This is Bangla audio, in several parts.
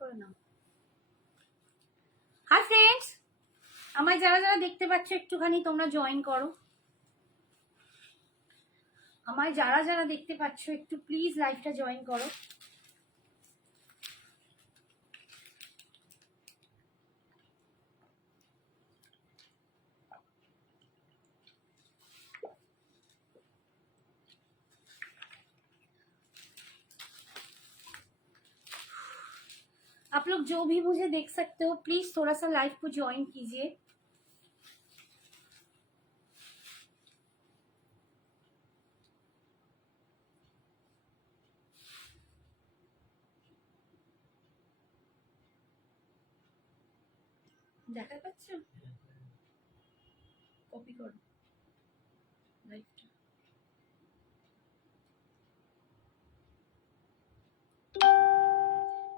করে নাও। হাই ফ্রেন্ডস, আমায় যারা যারা দেখতে পাচ্ছ একটুখানি তোমরা জয়েন করো। আমায় যারা যারা দেখতে পাচ্ছ একটু প্লিজ লাইভটা জয়েন করো। आप लोग जो भी मुझे देख सकते हो प्लीज थोड़ा सा लाइव को ज्वाइन कीजिए। দেখা পাচ্ছ? কপি করো লাইভটা।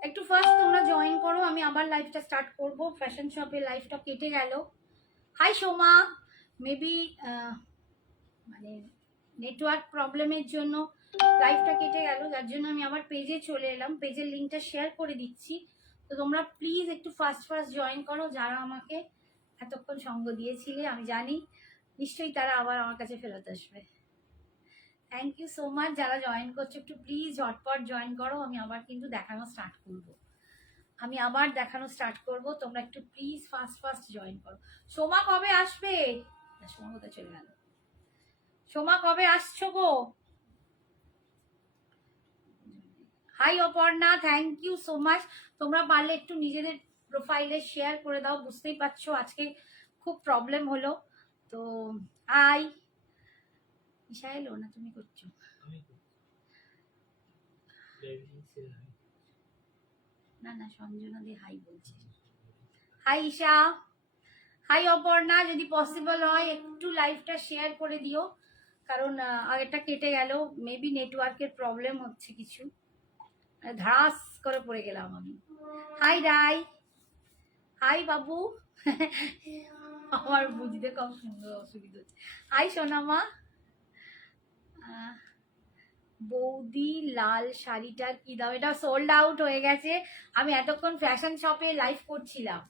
একটু ফার্স্ট তোমরা জয়েন করো, আমি আবার লাইভটা স্টার্ট করব। ফ্যাশন শপে লাইভটা কেটে গেল। হাই সোমা, মেবি মানে নেটওয়ার্ক প্রবলেমের জন্য লাইভটা কেটে গেল, যার জন্য আমি আবার পেজে চলে এলাম। পেজের লিঙ্কটা শেয়ার করে দিচ্ছি, তো তোমরা প্লিজ একটু ফার্স্ট জয়েন করো। যারা আমাকে এতক্ষণ সঙ্গ দিয়েছিলে আমি জানি নিশ্চয়ই তারা আবার আমার কাছে ফেরত আসবে। Thank you so much. যারা জয়েন করছো একটু প্লিজ ঝটপট জয়েন করো। আমি আবার কিন্তু দেখানো স্টার্ট করব। তোমরা একটু প্লিজ ফার্স্ট জয়েন করো। সোমা কবে আসবে? সোমা কোথায় চলে গেল? সোমা কবে আসছো গো? Hi Aparna, thank you so much. তোমরা পারলে একটু নিজেদের প্রোফাইলে শেয়ার করে দাও। বুঝতেই পারছো আজকে খুব প্রবলেম হলো। তো হাই ঈশা এলো না? তুমি করছো? না না, সঞ্জনা দি হাই বলছে। Hi Isha, hi Aparna. যদি পসিবল হয় একটু লাইভটা শেয়ার করে দিও, কারণ আগেরটা কেটে গেল। মেবি নেটওয়ার্কের প্রবলেম হচ্ছে কিছু। ধাস করে পড়ে গেলাম আমি। হাই রাই, হাই বাবু। আমার বুঝতে কম সুন্দর অসুবিধা হচ্ছে। হাই সোনামা। বৌদি লাল শাড়িটার কি দাম? এটা সোল্ড আউট হয়ে গেছে। আমি এতক্ষণ ফ্যাশন শপে লাইভ করছিলাম।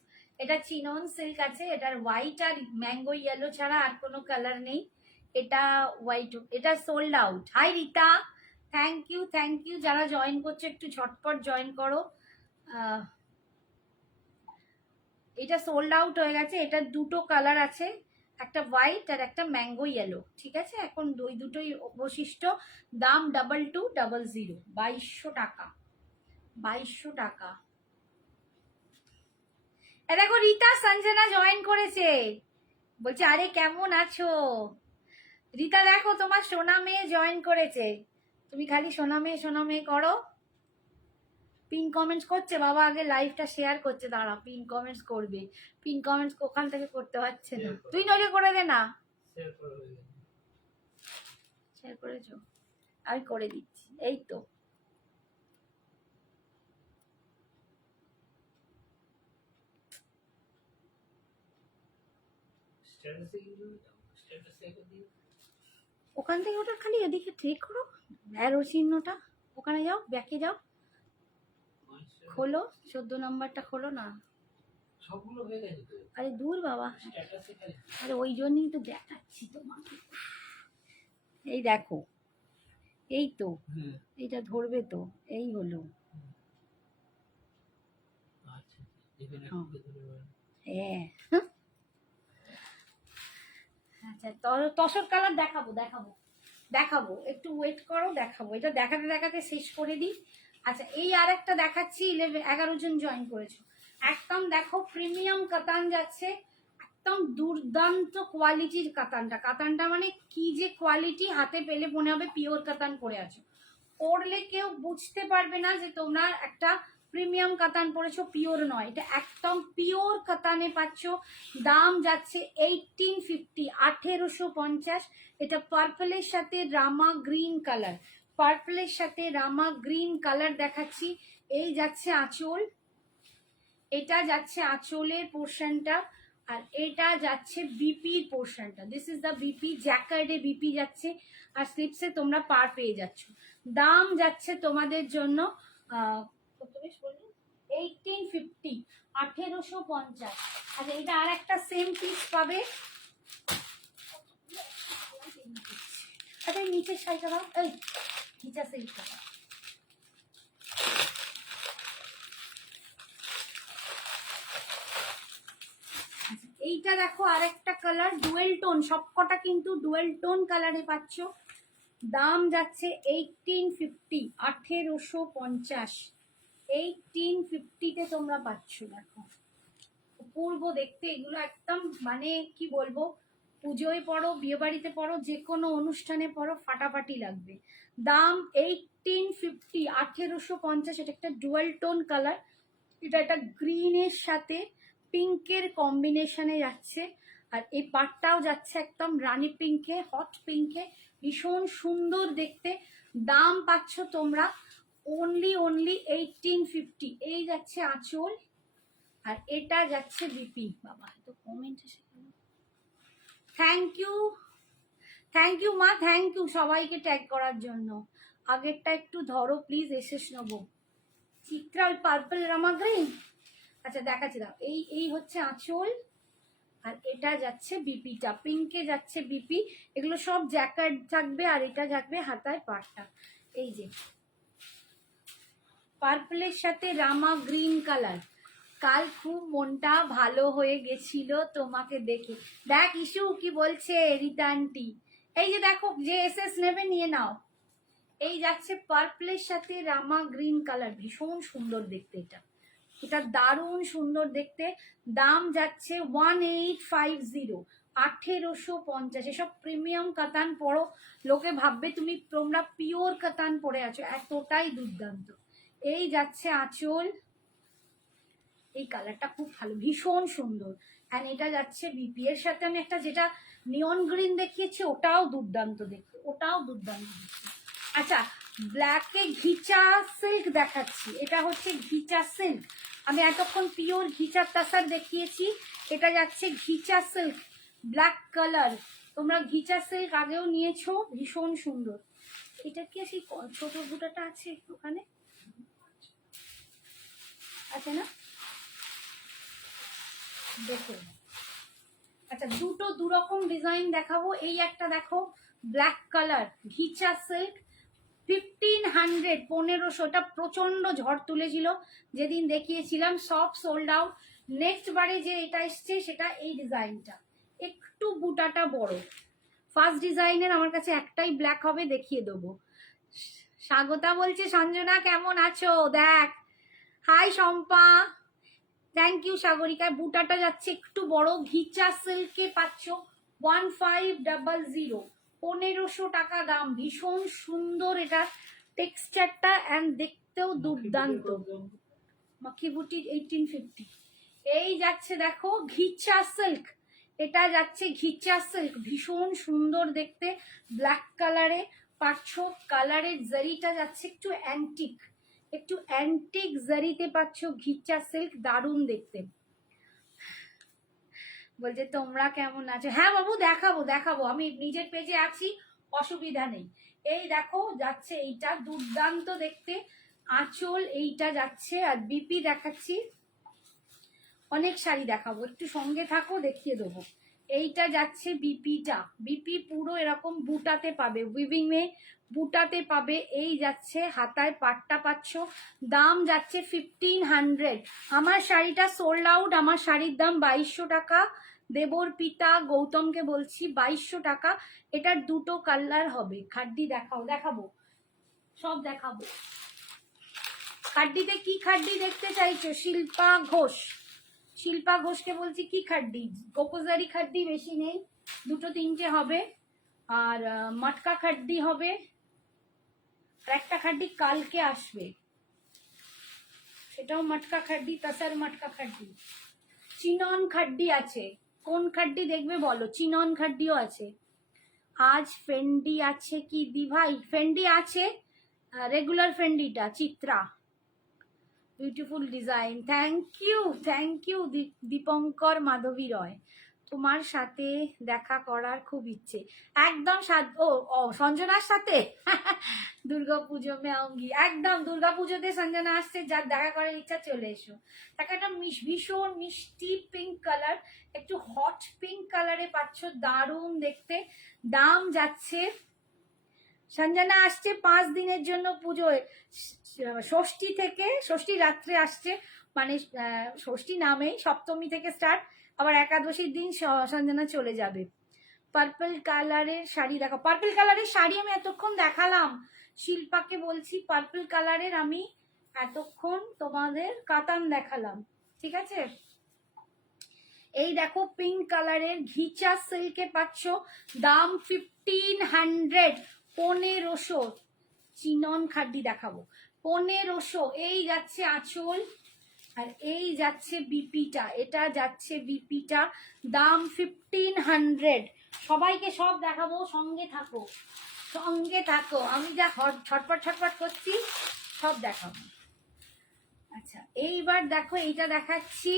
এটা চিনন সিল্ক আছে, এটার হোয়াইট আর ম্যাঙ্গো ইয়েলো ছাড়া আর কোনো কালার নেই। এটা হোয়াইট, এটা sold out. Hi Rita, thank you. যারা জয়েন করছো একটু ঝটপট জয়েন করো। এটা সোল্ড আউট হয়ে গেছে। এটা দুটো কালার আছে, একটা হোয়াইট আর একটা ম্যাঙ্গো ইয়েলো। ঠিক আছে, এখন দুটোই অবশিষ্ট। দাম 2200, 2200 টাকা। 2200 টাকা। এ দেখো রীতা সঞ্জনা জয়েন করেছে, বলছে আরে কেমন আছো? রীতা দেখো তোমার সোনা মেয়ে জয়েন করেছে। তুমি খালি সোনা মেয়ে করো। পিন কমেন্টস করছে বাবা, আগে লাইভটা শেয়ার করছে। দাঁড়া, পিন কমেন্টস করবে। পিন কমেন্টস ওখান থেকে করতে পারছে না। তুই নজর করে দে না। শেয়ার করেছো? আমি করে দিচ্ছি, এই তো। ওখান থেকে ওটা খালি এদিকে ক্লিক করো, অ্যারো চিহ্নটা, ওখানে যাও, ব্যাকে যাও, খোলো 14 নম্বরটা খোলো না। সবগুলো হয়ে গেছে তো? আরে দূর বাবা, আরে ওই জন্যই তো দেখাচ্ছি তোমাকে। এই দেখো, এই তো, এইটা ধরবে তো, এই হলো। হ্যাঁ, আচ্ছা তসর কালার দেখাবো, একটু ওয়েট করো, দেখাবো। এটা দেখাতে শেষ করে দিই। আচ্ছা, এই আর একটা দেখাচ্ছি। 11 জন জয়েন করেছো। একদম দেখো প্রিমিয়াম কাতান যাচ্ছে, একদম দুর্দান্ত কোয়ালিটির কাতানটা মানে কি যে কোয়ালিটি, হাতে পেলে মনে হবে পিওর কাতান পরে আছো। পরলে কেউ বুঝতে পারবে না যে তোমরা একটা প্রিমিয়াম কাতান পরেছো, পিওর নয়। এটা একদম পিওর কাতানে পাচ্ছ। দাম যাচ্ছে 1850, 1850। এটা পার্পলের সাথে রামা গ্রিন কালার দেখাচ্ছি। এই যাচ্ছে আঁচল, এটা যাচ্ছে আঁচলের পোর্শনটা, আর এটা যাচ্ছে বিপির পোর্শনটা। দিস ইজ দ্য বিপি, জ্যাকার্ডে বিপি যাচ্ছে, আর স্লিপসে তোমরা পার পেয়ে যাচ্ছ। দাম যাচ্ছে তোমাদের জন্য কত বেশ বলুন, 1850, 1850। আচ্ছা এটা আর একটা সেম পিস পাবে। আচ্ছা নিচের শাড়িটা দাও, এই নিচের শাড়িটা দাও। এইটা দেখো আর একটা কালার, ডুয়েল টোন, সবকটা কিন্তু ডুয়েল টোন কালারে পাচ্ছ। দাম যাচ্ছে 1850, 1850। 1850-তে তোমরা পাচ্ছ। দেখো অপূর্ব দেখতে এগুলো, একদম মানে কি বলবো, পুজোয় পড়ো, বিয়ে বাড়িতে পড়ো, যে কোনো অনুষ্ঠানে পড়ো, ফাটাফাটি লাগবে। দাম 1850, 1850। এটা একটা ডুয়েল টোন কালার, এটা একটা গ্রিনের সাথে পিঙ্কের কম্বিনেশনে যাচ্ছে। আর এই পাটটাও যাচ্ছে একদম রানী পিঙ্কে, হট পিঙ্কে, ভীষণ সুন্দর দেখতে। দাম পাচ্ছ তোমরা অনলি 1850। এই যাচ্ছে আঁচল, আর এটা যাচ্ছে বিপি। বাবা তো কমেন্ট এসে গেল। থ্যাংক ইউ মা, থ্যাংক ইউ সবাইকে ট্যাগ করার জন্য। আগেরটা একটু ধরো প্লিজ, এসেস নেবো। চিত্রাল পার্পল রামা গ্রিন। আচ্ছা দেখাচ্ছি দাও, এই হচ্ছে আঁচল, আর এটা যাচ্ছে বিপিটা, পিঙ্কে যাচ্ছে বিপি। এগুলো সব জ্যাকেট থাকবে, আর এটা থাকবে হাতায় পাটটা। এই যে পার্পলের সাথে রামা গ্রিন কালার। কাল খুব মনটা ভালো হয়ে গেছিল তোমাকে দেখে। দেখ ইস্যু কি বলছে রিতান্টি। এই যে দেখো, যে এসএস নেবে নিয়ে নাও। এই যাচ্ছে পার্পলের সাথে রামা গ্রিন কালার, ভীষণ সুন্দর দেখতে। এটা দারুণ সুন্দর দেখতে। দাম যাচ্ছে 1850, 1850। এসব প্রিমিয়াম কাতান পরো, লোকে ভাববে তোমরা পিওর কাতান পরে আছো, এতটাই দুর্দান্ত। এই যাচ্ছে আঁচল, এই কালারটা খুব ভালো, ভীষণ সুন্দর। অ্যান্ড এটা যাচ্ছে বিপি এর সাথে। আমি একটা যেটা নিয়ন গ্রিন দেখিয়েছি, ওটাও দুর্দান্ত দেখতে, ওটাও দুর্দান্ত দেখতে। আচ্ছা ব্ল্যাকে ঘিচা সিল্ক দেখাচ্ছি। এটা হচ্ছে ঘিচা সিল্ক। আমি এতক্ষণ পিওর ঘিচা তাসার দেখিয়েছি, এটা যাচ্ছে ঘিচা সিল্ক, ব্ল্যাক কালার। তোমরা ঘিচা সিল্ক আগেও নিয়েছো, ভীষণ সুন্দর। এটা কি সেই ছোট বুটাটা আছে ওখানে, আছে না? দেখো আচ্ছা দুটো দুরকম ডিজাইন দেখাবো। এই একটা দেখো ব্ল্যাক কালার ঘিচা সিল্ক, 1500, 1500। এটা প্রচন্ড ঝড় তুলেছিল যেদিন দেখিয়েছিলাম, সব সোল্ড আউট। নেক্সট বারে যে এটা এসছে সেটা এই ডিজাইনটা, একটু বুটাটা বড়। ফার্স্ট ডিজাইনের আমার কাছে একটাই ব্ল্যাক হবে, দেখিয়ে দেবো। স্বাগতা বলছে সঞ্জনা কেমন আছো, দেখ। Hi Shampa, thank you Sagarika. বুটাটা যাচ্ছে একটু বড়, ঘিচা সিল্কে পাচ্ছ 1500, 1500 টাকা দাম। ভীষণ সুন্দর এটা টেক্সচারটা, অ্যান্ড দেখতেও দুর্দান্ত। মাখি বুটি 1850। এই যাচ্ছে দেখো ঘিচা সিল্ক, এটা যাচ্ছে ঘিচা সিল্ক, ভীষণ সুন্দর দেখতে, ব্ল্যাক কালারে পাচ্ছ। কালারের জারিটা যাচ্ছে একটু অ্যান্টিক, একটু অ্যান্টিক জারিতে পাচ্ছ ঘিচা সিল্ক, দারুণ দেখতে। বলছে তোমরা কেমন আছো। হ্যাঁ বাবু দেখাবো দেখাবো, আমি নিজের পেজে আছি, অসুবিধা নেই। এই দেখো যাচ্ছে এইটা দুর্দান্ত দেখতে, আঁচল এইটা যাচ্ছে। আর বিপি দেখাচ্ছি, অনেক শাড়ি দেখাবো, একটু সঙ্গে থাকো, দেখিয়ে দেবো। এইটা যাচ্ছে বিপিটা, বিপি পুরো এরকম বুটাতে পাবে, উইভিং এ বুটাতে পাবে। এই যাচ্ছে হাতায় পাটটা পাচ্ছ। দাম যাচ্ছে 1500। আমার শাড়িটা সোল্ড আউট, আমার শাড়ির দাম 2200 টাকা। দেবর পিতা গৌতমকে বলছি 2200 টাকা। এটার দুটো কালার হবে। খাড্ডি দেখাবো, সব দেখাবো। খাড্ডিতে কি খাড্ডি দেখতে চাইছো? শিল্পা ঘোষ, শিল্পা ঘোষকে বলছি কি খাড্ডি, গোপোজারি খাড্ডি বেশি নেই, দুটো তিনটে হবে। আর মটকা খাড্ডি হবে, আর একটা খাড্ডি কালকে আসবে, সেটাও মটকা খাড্ডি, তাসার মটকা খাড্ডি। চিনন খাড্ডি আছে, কোন খাড্ডি দেখবে বলো? চিনন খাড্ডিও আছে। আজ ফেন্ডি আছে কি দি ভাই? ফেন্ডি আছে, রেগুলার ফেন্ডিটা Chitra, beautiful design. Thank you Dipankar Madhabi Roy. তোমার সাথে দেখা করার খুব ইচ্ছে। একদম সঞ্জনার সাথে দুর্গাপুজো মে আউঙ্গি, একদম দুর্গাপুজোতে সঞ্জনা আসছে, যার দেখা করার ইচ্ছা চলে এসো। তাকে একটা ভীষণ মিষ্টি পিঙ্ক কালার, একটু হট পিঙ্ক কালারে পাচ্ছ, দারুণ দেখতে। দাম যাচ্ছে, সঞ্জনা আসছে 5 দিনের জন্য পুজোয়, ষষ্ঠী থেকে, ষষ্ঠী রাত্রে আসছে, মানে ষষ্ঠী নামেই সপ্তমী থেকে স্টার্ট, আবার একাদশীর দিন সঞ্জনা চলে যাবে। পার্পল কালারের শাড়ি দেখো। পার্পল কালারের শাড়ি আমি এতক্ষণ দেখালাম, শিল্পাকে বলছি পার্পল কালারের আমি এতক্ষণ তোমাদের কাতান দেখালাম, ঠিক আছে। এই দেখো পিঙ্ক কালারের ঘিচা সিল্কে পাচ্ছ, দাম 1500, 1500। চিনন খাড্ডি দেখাবো, 1500। এই যাচ্ছে আঁচল, আর এই যাচ্ছে বিপিটা, এটা যাচ্ছে বিপিটা, দাম 1500। সবাইকে সব দেখাবো, সঙ্গে থাকো, সঙ্গে থাকো, আমি যা ছটপট ছটপট করছি সব দেখাবো। আচ্ছা এইবার দেখো, এইটা দেখাচ্ছি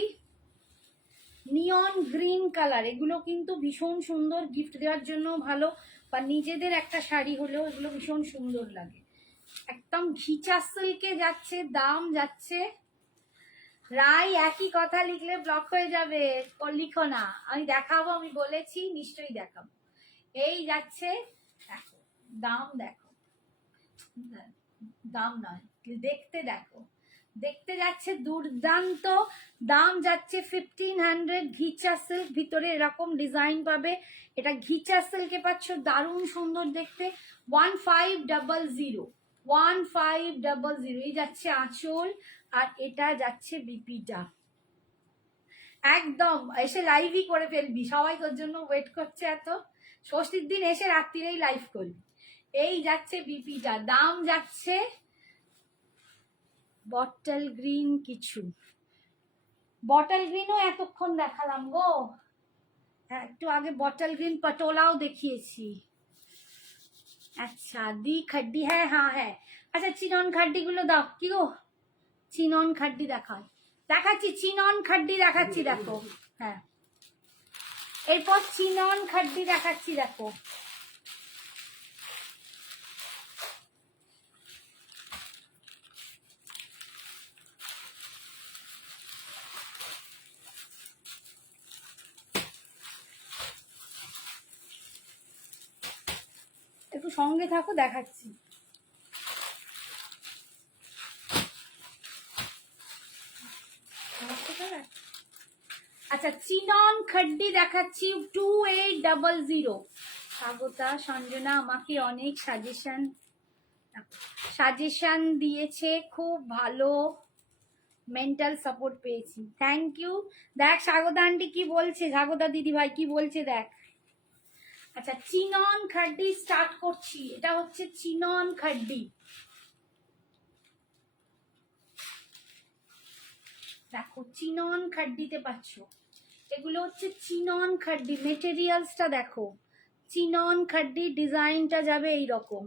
নিয়ন গ্রিন কালার। এগুলো কিন্তু ভীষণ সুন্দর, গিফট দেওয়ার জন্য ভালো, বা নিজেদের একটা শাড়ি হলেও এগুলো ভীষণ সুন্দর লাগে। একদম ঘিচা সিল্কে যাচ্ছে, দাম যাচ্ছে, রায় একই কথা লিখলে ব্লক হয়ে যাবে, লিখো না, আমি দেখাবো, আমি বলেছি নিশ্চয়ই দেখাবো। এই যাচ্ছে, দেখো দাম, দেখো দাম নয়, দেখতে দেখো, দেখতে যাচ্ছে দুর্দান্ত, দাম যাচ্ছে 1500। ঘিচা সিল্ক, ভিতরে এরকম ডিজাইন পাবে, এটা ঘিচা সিল্কে পাচ্ছ, দারুণ সুন্দর দেখতে। 1500, 1500। এই যাচ্ছে আঁচল, আর এটা যাচ্ছে বিপিটা। একদম এসে লাইভই করে ফেলবি, সবাই তোর জন্য ওয়েট করছে, এত ষষ্ঠীর দিন এসে রাত্রিরেই লাইভ করবি। এই যাচ্ছে বিপিটা, দাম যাচ্ছে বটল গ্রিন, কিছু বটল গ্রিনও এতক্ষণ দেখালাম গো, একটু আগে বটল গ্রিন পটোলাও দেখিয়েছি। আচ্ছা দি খাড্ডি, হ্যাঁ হ্যাঁ হ্যাঁ, আচ্ছা চিনন খাড্ডি গুলো দাও, কি গো চিনন খাড্ডি দেখায়, দেখাচ্ছি চিনন খাড্ডি দেখাচ্ছি, দেখো হ্যাঁ, এরপর চিনন খাড্ডি দেখাচ্ছি, দেখো একটু সঙ্গে থাকো, দেখাচ্ছি। আচ্ছা চিনন খাড্ডি দেখাচ্ছি 2800। স্বাগতা সঞ্জনা আমাকে অনেক সাজেশন দিয়েছে, খুব ভালো মেন্টাল সাপোর্ট পেয়েছি, থ্যাংক ইউ। দেখ স্বাগতা আন্টি কি বলছে, স্বাগতা দিদি ভাই কি বলছে দেখ। আচ্ছা চিনন খাড্ডি স্টার্ট করছি, এটা হচ্ছে চিনন খাড্ডি, দেখো চিনন খাড্ডিতে পাচ্ছ, এগুলো হচ্ছে চিনন খাড্ডি, মেটেরিয়ালসটা দেখো, চিনন খাড্ডি ডিজাইনটা যাবে এইরকম,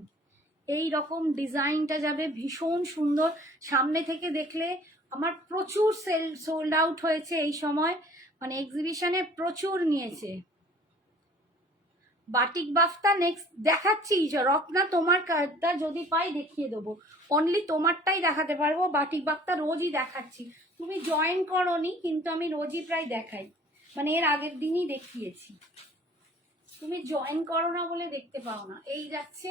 এইরকম ডিজাইনটা যাবে, ভীষণ সুন্দর। সামনে থেকে দেখলে আমার প্রচুর সোল্ড আউট হয়েছে এই সময়, মানে এক্সিবিশনে প্রচুর নিয়েছে। বাটিক বাফটা নেক্সট দেখাচ্ছি, রত্না তোমার কার্ডটা যদি পাই দেখিয়ে দেবো, অনলি তোমারটাই দেখাতে পারবো, বাটিক বাফটা রোজই দেখাচ্ছি, তুমি জয়েন করোনি কিন্তু আমি রোজই প্রায় দেখাই, মানে এর আগের দিনই দেখিয়েছি, তুমি জয়েন করো না বলে দেখতে পাও না। এই যাচ্ছে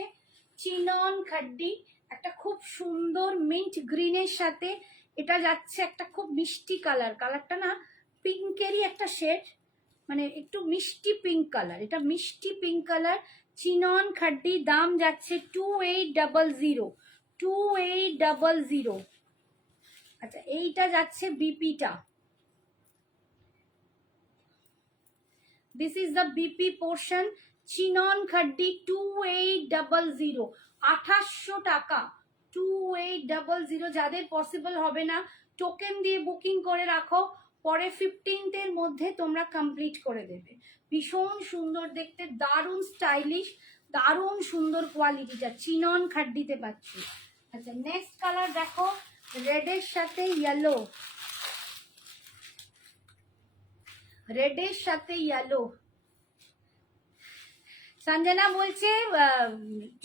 চিনন খাড্ডি, একটা খুব সুন্দর মিন্ট গ্রিনের সাথে, এটা যাচ্ছে একটা খুব মিষ্টি কালার, কালারটা না পিঙ্কেরই একটা শেড, মানে একটু মিষ্টি পিঙ্ক কালার, এটা মিষ্টি পিঙ্ক কালার, চিনন খাড্ডি, দাম যাচ্ছে 2800, 2800। আচ্ছা এইটা যাচ্ছে বিপিটা, this is the BP portion, চিনন খাড্ডি 2800, 2800 টাকা, 2800। যাদের পসিবল হবে না টোকেন দিয়ে বুকিং করে রাখো, পরে 15th মধ্যে তোমরা কমপ্লিট করে দেবে। ভীষণ সুন্দর দেখতে, দারুণ স্টাইলিশ, দারুণ সুন্দর কোয়ালিটিটা, চিনন খাড্ডিতে পাচ্ছি। আচ্ছা নেক্সট কালার দেখো, রেডের সাথে ইয়েলো, রেডের সাথে ইয়েলো। সঞ্জনা বলছে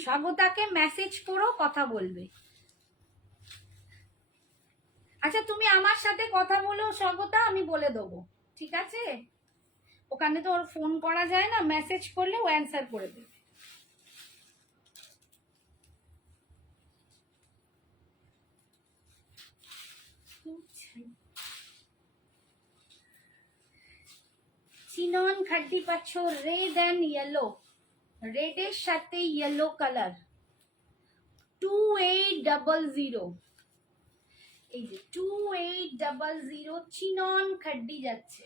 স্বাগতাকে মেসেজ করো, কথা বলবে। আচ্ছা তুমি আমার সাথে কথা বলো স্বাগতা, আমি বলে দেবো, ঠিক আছে? ওখানে তো ওর ফোন করা যায় না, মেসেজ করলে ও অ্যান্সার করে দেবে। চিনন খাড্ডি পাচ্ছ রেড অ্যান্ড ইয়েলো, রেডের সাথে ইয়েলো কালার 2800। এই যে 2800 চিনন খাড্ডি যাচ্ছে,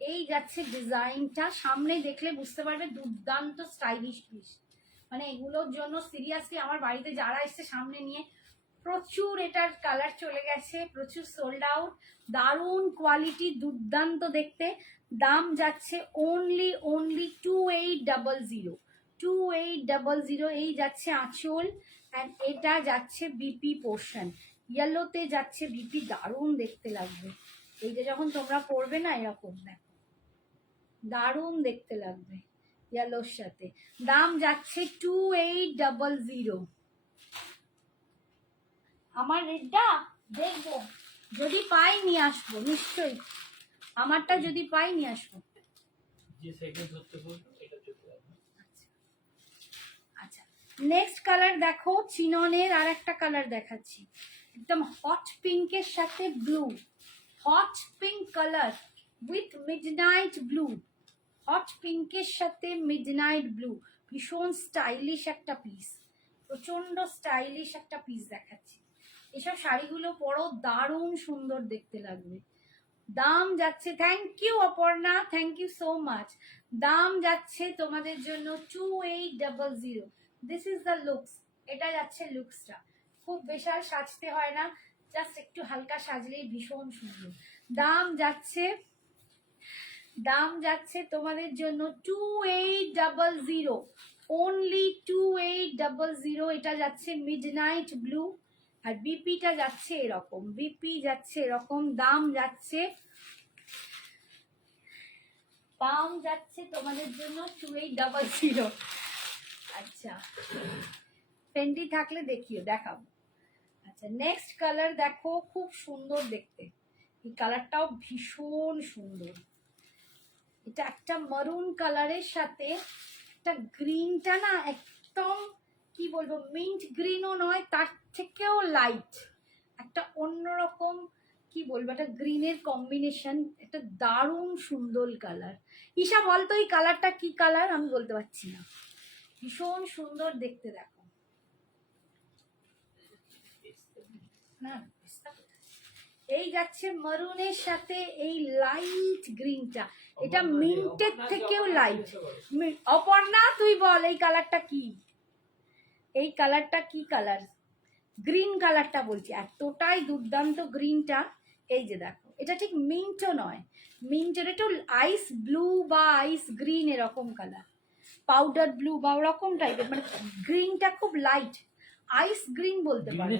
এই যাচ্ছে ডিজাইনটা। সামনে দেখলে বুঝতে পারবে দুর্দান্ত স্টাইলিশ পিস। মানে এগুলোর জন্য সিরিয়াসলি আমার বাড়িতে যারা এসছে সামনে নিয়ে প্রচুর এটার কালার চলে গেছে, প্রচুর সোল্ড আউট। দারুণ কোয়ালিটি, দুর্দান্ত দেখতে। দাম যাচ্ছে অনলি 2800। 2800 এই যাচ্ছে আঁচল, অ্যান্ড এটা যাচ্ছে বিপি পোর্শন। ইয়েলোতে যাচ্ছে বিপি, দারুণ দেখতে লাগবে। এইটা যখন তোমরা পরবে না এরকম দেখো, দারুণ দেখতে লাগবে ইয়েলোর সাথে। দাম যাচ্ছে 2800। আমার রেডটা দেখবো, যদি পাই নিয়ে আসবো নিশ্চয়ই, আমারটা যদি পাই নিয়ে আসবো। আচ্ছা নেক্সট কালার দেখো, চিননের আর একটা কালার দেখাচ্ছি, একদম হট পিঙ্কের সাথে blue. Hot pink colour with midnight blue, hot পিঙ্কের সাথে মিডনাইট ব্লু। ভীষণ স্টাইলিশ একটা পিস, প্রচন্ড স্টাইলিশ একটা পিস দেখাচ্ছি। এসব শাড়িগুলো পরো, দারুণ সুন্দর দেখতে লাগবে। দাম যাচ্ছে, thank you Aparna, thank you so much. দাম যাচ্ছে তোমাদের জন্য 2800। দিস ইজ দ্য লুকস, এটা যাচ্ছে লুকসটা। খুব বিশাল সাজতে হয় না, জাস্ট একটু হালকা সাজলেই ভীষণ সুন্দর। দাম যাচ্ছে, দাম যাচ্ছে তোমাদের জন্য 2800, অনলি 2800। এটা যাচ্ছে মিডনাইট ব্লু, আর বিপিটা যাচ্ছে এরকম, বিপি যাচ্ছে এরকম। দাম যাচ্ছে, দাম যাচ্ছে তোমাদের জন্য 2800। আচ্ছা ফেন্ডি থাকলে দেখিও, দেখাবো। আচ্ছা নেক্সট কালার দেখো, খুব সুন্দর দেখতে, এই কালারটাও ভীষণ সুন্দর। এটা একটা মারুন কালারের সাথে একটা গ্রিনটা না একদম কি বলবো, মিন্ট গ্রিনও নয়, তার থেকেও লাইট, একটা অন্যরকম কি বলবো, একটা গ্রিনের কম্বিনেশন, একটা দারুণ সুন্দর কালার। ঈশা বলতো এই কালারটা কি কালার, আমি বলতে পারছি না, ভীষণ সুন্দর দেখতে। দেখো না, এই যাচ্ছে মারুনের সাথে এই লাইট গ্রিনটা, এটা মিন্টের থেকেও লাইট। অপর্ণা তুই বল এই কালারটা কি, এই কালারটা কি কালার? গ্রিন কালারটা বলছি, এতটাই দুর্দান্ত গ্রিনটা। এই যে দেখো, এটা ঠিক মিন্টও নয়, মিন্টের একটু আইস ব্লু বা আইস গ্রিন এরকম কালার, পাউডার ব্লু বা ওরকম টাইপের, মানে গ্রিনটা খুব লাইট, আইস গ্রিন বলতে পারো,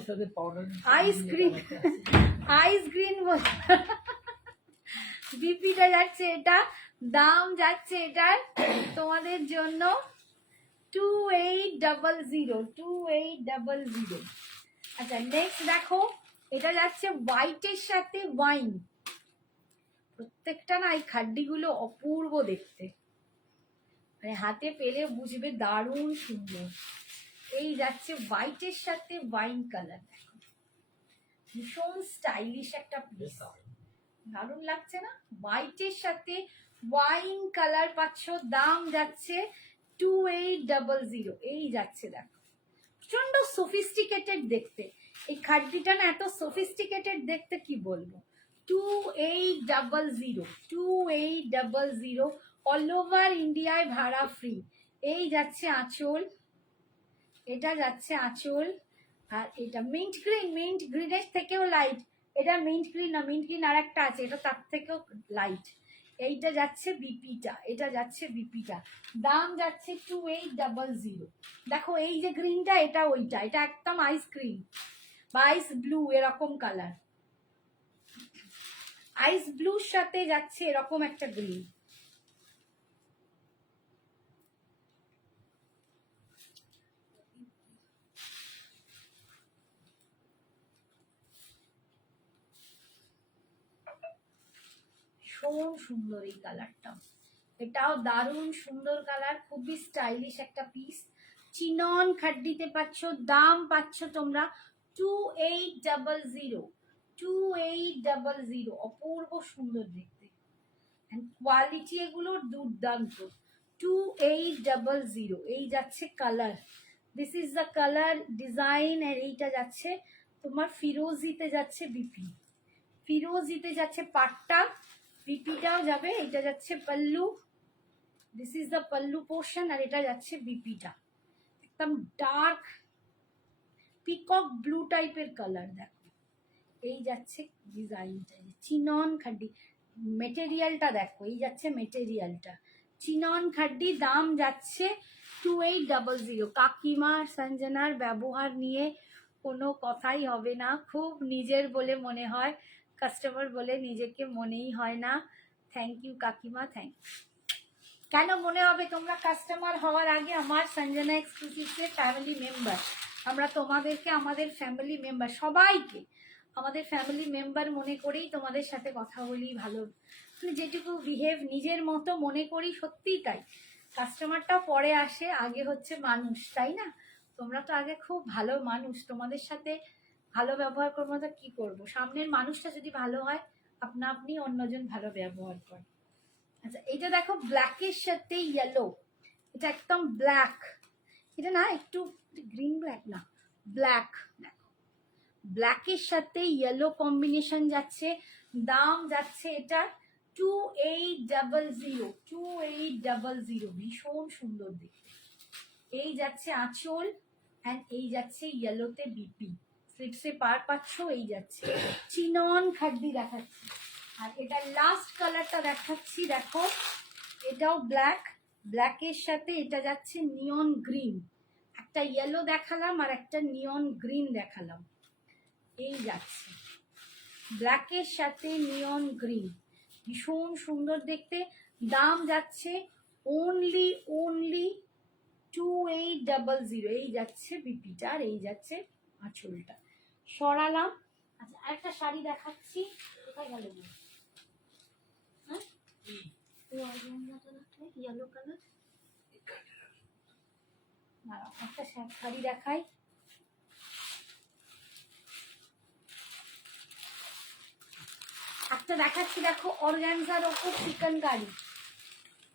আইস গ্রিন, আইস গ্রিন বলতে। বিপিটা যাচ্ছে এটা, দাম যাচ্ছে এটার তোমাদের জন্য 2800, 2800। আচ্ছা নেক্সট দেখো, এটা যাচ্ছে হোয়াইটের সাথে ওয়াইন। প্রত্যেকটা না এই খাড্ডিগুলো অপূর্ব দেখতে, মানে হাতে পেলে বুঝবে দারুণ সুন্দর। এই যাচ্ছে হোয়াইটের সাথে ওয়াইন কালার, দেখো ভীষণ স্টাইলিশ একটা পিস, দারুণ লাগছে না? হোয়াইটের সাথে ওয়াইন কালার পাচ্ছ, দাম যাচ্ছে 2800। এই যাচ্ছে দেখো, প্রচন্ড সফিস্টিকেটেড দেখতে, এই খাড্ডিটা না এত সফিস্টিকেটেড দেখতে কি বলবো। 2800, 2800, অল ওভার ইন্ডিয়ায় ভাড়া ফ্রি। এই যাচ্ছে আঁচল, এটা যাচ্ছে আঁচল, আর এটা মিন্ট গ্রিন, মিন্ট গ্রিনের থেকেও লাইট। এটা মিন্ট গ্রিন না, মিন্ট গ্রিন আর একটা আছে, এটা তার থেকেও লাইট। এইটা যাচ্ছে বিপিটা, এটা যাচ্ছে বিপিটা। দাম যাচ্ছে 2800। দেখো এই যে গ্রিনটা, এটা ওইটা, এটা একদম আইসক্রিম বা আইস ব্লু এরকম কালার, আইস ব্লুর সাথে যাচ্ছে এরকম একটা গ্রিন। ভীষণ সুন্দর এই কালারটা, এটাও দারুণ সুন্দর কালার, খুবই স্টাইলিশ একটা পিস। চিনন খাড্ডিতে পাচ্ছ, দাম পাচ্ছ তোমরা 2800, 2800। অপূর্ব সুন্দর দেখতে, কোয়ালিটি এগুলোর দুর্দান্ত। 2800 এই যাচ্ছে colour, this is the colour design. আর এইটা যাচ্ছে তোমার ফিরোজিতে যাচ্ছে বিপি, ফিরোজিতে যাচ্ছে পাট্টা, বিপিটাও যাবে। এটা যাচ্ছে pallu, this is the pallu portion, আর এটা যাচ্ছে বিপিটা একদম ডার্ক পিকক ব্লু টাইপের কালার। দেখো এই যাচ্ছে ডিজাইনটা, চিনন খাড্ডি, মেটেরিয়ালটা দেখো, এই যাচ্ছে মেটেরিয়ালটা চিনন খাড্ডি। দাম যাচ্ছে 2800। কাকিমার সঞ্জনার ব্যবহার নিয়ে কোনো কথাই হবে না, খুব নিজের বলে মনে হয়, কাস্টমার বলে নিজেকে মনেই হয় না। থ্যাংক ইউ কাকিমা, থ্যাংক ইউ। কেন মনে হবে, তোমরা কাস্টমার হওয়ার আগে আমার সঞ্জনা এক্সক্লুসিভের ফ্যামিলি মেম্বার, আমরা তোমাদেরকে আমাদের ফ্যামিলি মেম্বার সবাইকে আমাদের ফ্যামিলি মেম্বার মনে করেই তোমাদের সাথে কথা বলি, ভালো মানে যেটুকু বিহেভ নিজের মতো মনে করি, সত্যিই তাই। কাস্টমারটাও পরে আসে, আগে হচ্ছে মানুষ, তাই না? তোমরা তো আগে খুব ভালো মানুষ, তোমাদের সাথে ভালো ব্যবহার করবো তো কি করবো, সামনের মানুষটা যদি ভালো হয় আপনা আপনি অন্যজন ভালো ব্যবহার করে। আচ্ছা এইটা দেখো ব্ল্যাকের সাথে ইয়েলো, এটা একদম ব্ল্যাক, এটা না একটু গ্রিন ব্ল্যাক না ব্ল্যাক, দেখো ব্ল্যাকের সাথে ইয়েলো কম্বিনেশন যাচ্ছে। দাম যাচ্ছে এটা 2800, 2800। ভীষণ সুন্দর দেখতে। এই যাচ্ছে আঁচল, অ্যান্ড এই যাচ্ছে ইয়েলোতে বিপি, স্লিপসে পার পাচ্ছ। এই যাচ্ছে চিনন খাড্ডি দেখাচ্ছি, আর এটা লাস্ট কালারটা দেখাচ্ছি, দেখো এটাও ব্ল্যাক, ব্ল্যাকের সাথে এটা যাচ্ছে নিয়ন গ্রিন, একটা ইয়েলো দেখালাম আর একটা নিয়ন গ্রিন দেখালাম। এই যাচ্ছে ব্ল্যাকের সাথে নিয়ন গ্রিন, ভীষণ সুন্দর দেখতে। দাম যাচ্ছে অনলি 2800। এই যাচ্ছে বিপিটা, আর এই যাচ্ছে আঁচলটা। সরালাম। আচ্ছা আরেকটা শাড়ি দেখাচ্ছি, কোথায় গেল? হ্যাঁ ইয়েলো কালার, একটা শাড়ি দেখাই। একটা দেখাচ্ছি, দেখো অর্গানজার ওপর চিকেন কারি,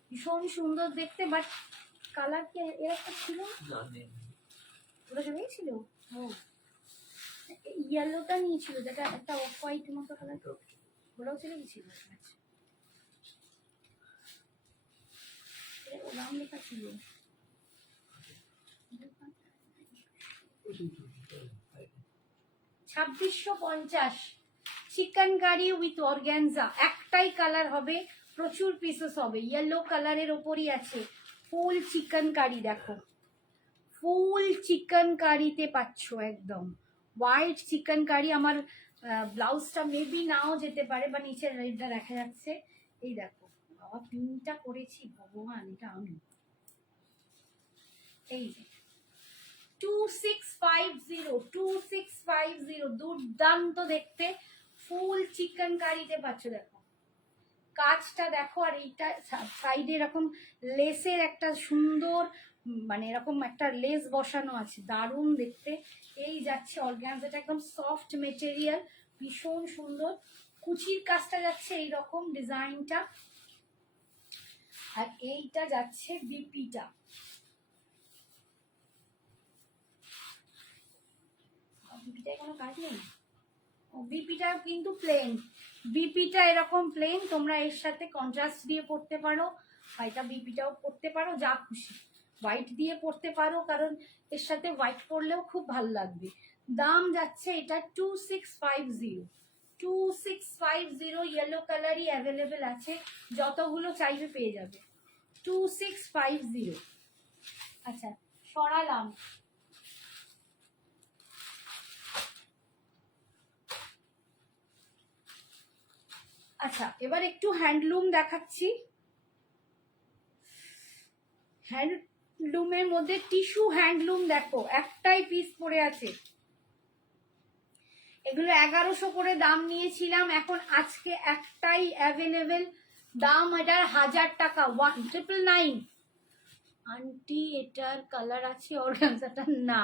ভীষণ সুন্দর দেখতে, বাট কালার কি এর একটা ছিল, ওটা চলেই ছিল। ও ইয়েলোটা নিয়েছিল, যেটা একটা অফ হোয়াইট মতো কালার, ওটাও চলে গেছিল। আচ্ছা ওরাও লেখা ছিল 2650 চিকেন কারি উইথ অর্গানজা, একটাই কালার হবে, প্রচুর পিসেস হবে, ইয়েলো কালারের ওপরই আছে ফুল চিকেন কারি। দেখো ফুল চিকেন কারিতে পাচ্ছ একদম হোয়াইট চিকেন কারি। আমার ব্লাউজটা মেবি নাও যেতে পারে, বা নিচের রেডটা দেখা যাচ্ছে। এই দেখো বাবা পিনটা করেছি, ভগবান এটা আমি। এই যে 2650, দুর্দান্ত দেখতে, ফুল চিকেন কারিতে পাচ্ছ। দেখো কাজটা দেখো, আর এইটা সাইডে এরকম লেসের একটা সুন্দর মানে এরকম একটা লেস বসানো আছে, দারুণ দেখতে। এই যাচ্ছে অর্গানজাটা, একদম সফট মেটেরিয়াল, ভীষণ সুন্দর। কুচির কাজটা যাচ্ছে এইরকম ডিজাইনটা, আর এইটা যাচ্ছে বিপিটা। বিপিটায় কোনো কাজ নেই, বিপিটা কিন্তু প্লেন, বিপিটা এরকম প্লেন, তোমরা এর সাথে কন্ট্রাস্ট দিয়ে পড়তে পারো, বা এটা বিপিটাও পড়তে পারো, যা খুশি। হোয়াইট দিয়ে পড়তে পারো, কারণ এর সাথে হোয়াইট পরলেও খুব ভালো লাগবে। দাম যাচ্ছে এটা 2650, 2650। ইয়েলো কালারই অ্যাভেলেবেল আছে, যতগুলো চাইবে পেয়ে যাবে 2650। আচ্ছা সরালাম। আচ্ছা এবার একটু হ্যান্ডলুম দেখাচ্ছি। হ্যান্ডলুমের মধ্যে টিস্যু হ্যান্ডলুম দেখো, একটাই পিস পড়ে আছে। এগুলো 1100 করে দাম নিয়েছিলাম, এখন আজকে একটাই অ্যাভেলেবেল, দাম এটার 1000 টাকা, 1999। আন্টি এটার কালার আছে অর্গানজাটা? না,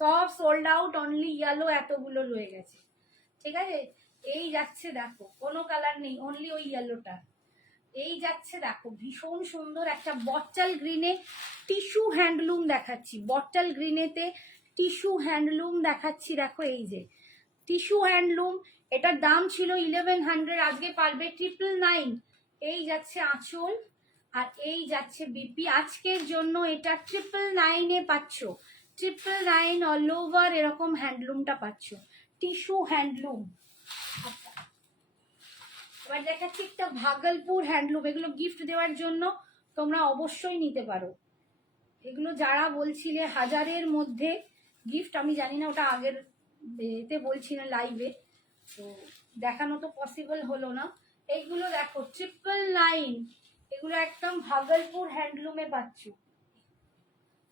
সব সোল্ড আউট, অনলি ইয়েলো এতগুলো রয়ে গেছে। ঠিক আছে, এই যাচ্ছে দেখো, কোনো কালার নেই, অনলি ওই ইয়েলোটা এই যাচ্ছে দেখো, ভীষণ সুন্দর একটা বটল গ্রিনে টিস্যু হ্যান্ডলুম দেখাচ্ছি, বটল গ্রিনেতে টিস্যু হ্যান্ডলুম দেখাচ্ছি। দেখো এই যে টিস্যু হ্যান্ডলুম, এটার দাম ছিল 1100, আজকে পারবে 999। এই যাচ্ছে আঁচল আর এই যাচ্ছে বিপি, আজকের জন্য এটা 999 পাচ্ছ, 999 অল ওভার এরকম হ্যান্ডলুমটা পাচ্ছ, টিস্যু হ্যান্ডলুম। আচ্ছা এবার দেখাচ্ছি একটা ভাগলপুর হ্যান্ডলুম, এগুলো গিফট দেওয়ার জন্য তোমরা অবশ্যই নিতে পারো। এগুলো যারা বলছিলে 1000-এর মধ্যে গিফট, আমি জানি না ওটা আগের এতে বলছি না লাইভে, তো দেখানো তো পসিবল হলো না। এইগুলো দেখো 999, এগুলো একদম ভাগলপুর হ্যান্ডলুমে পাচ্ছ,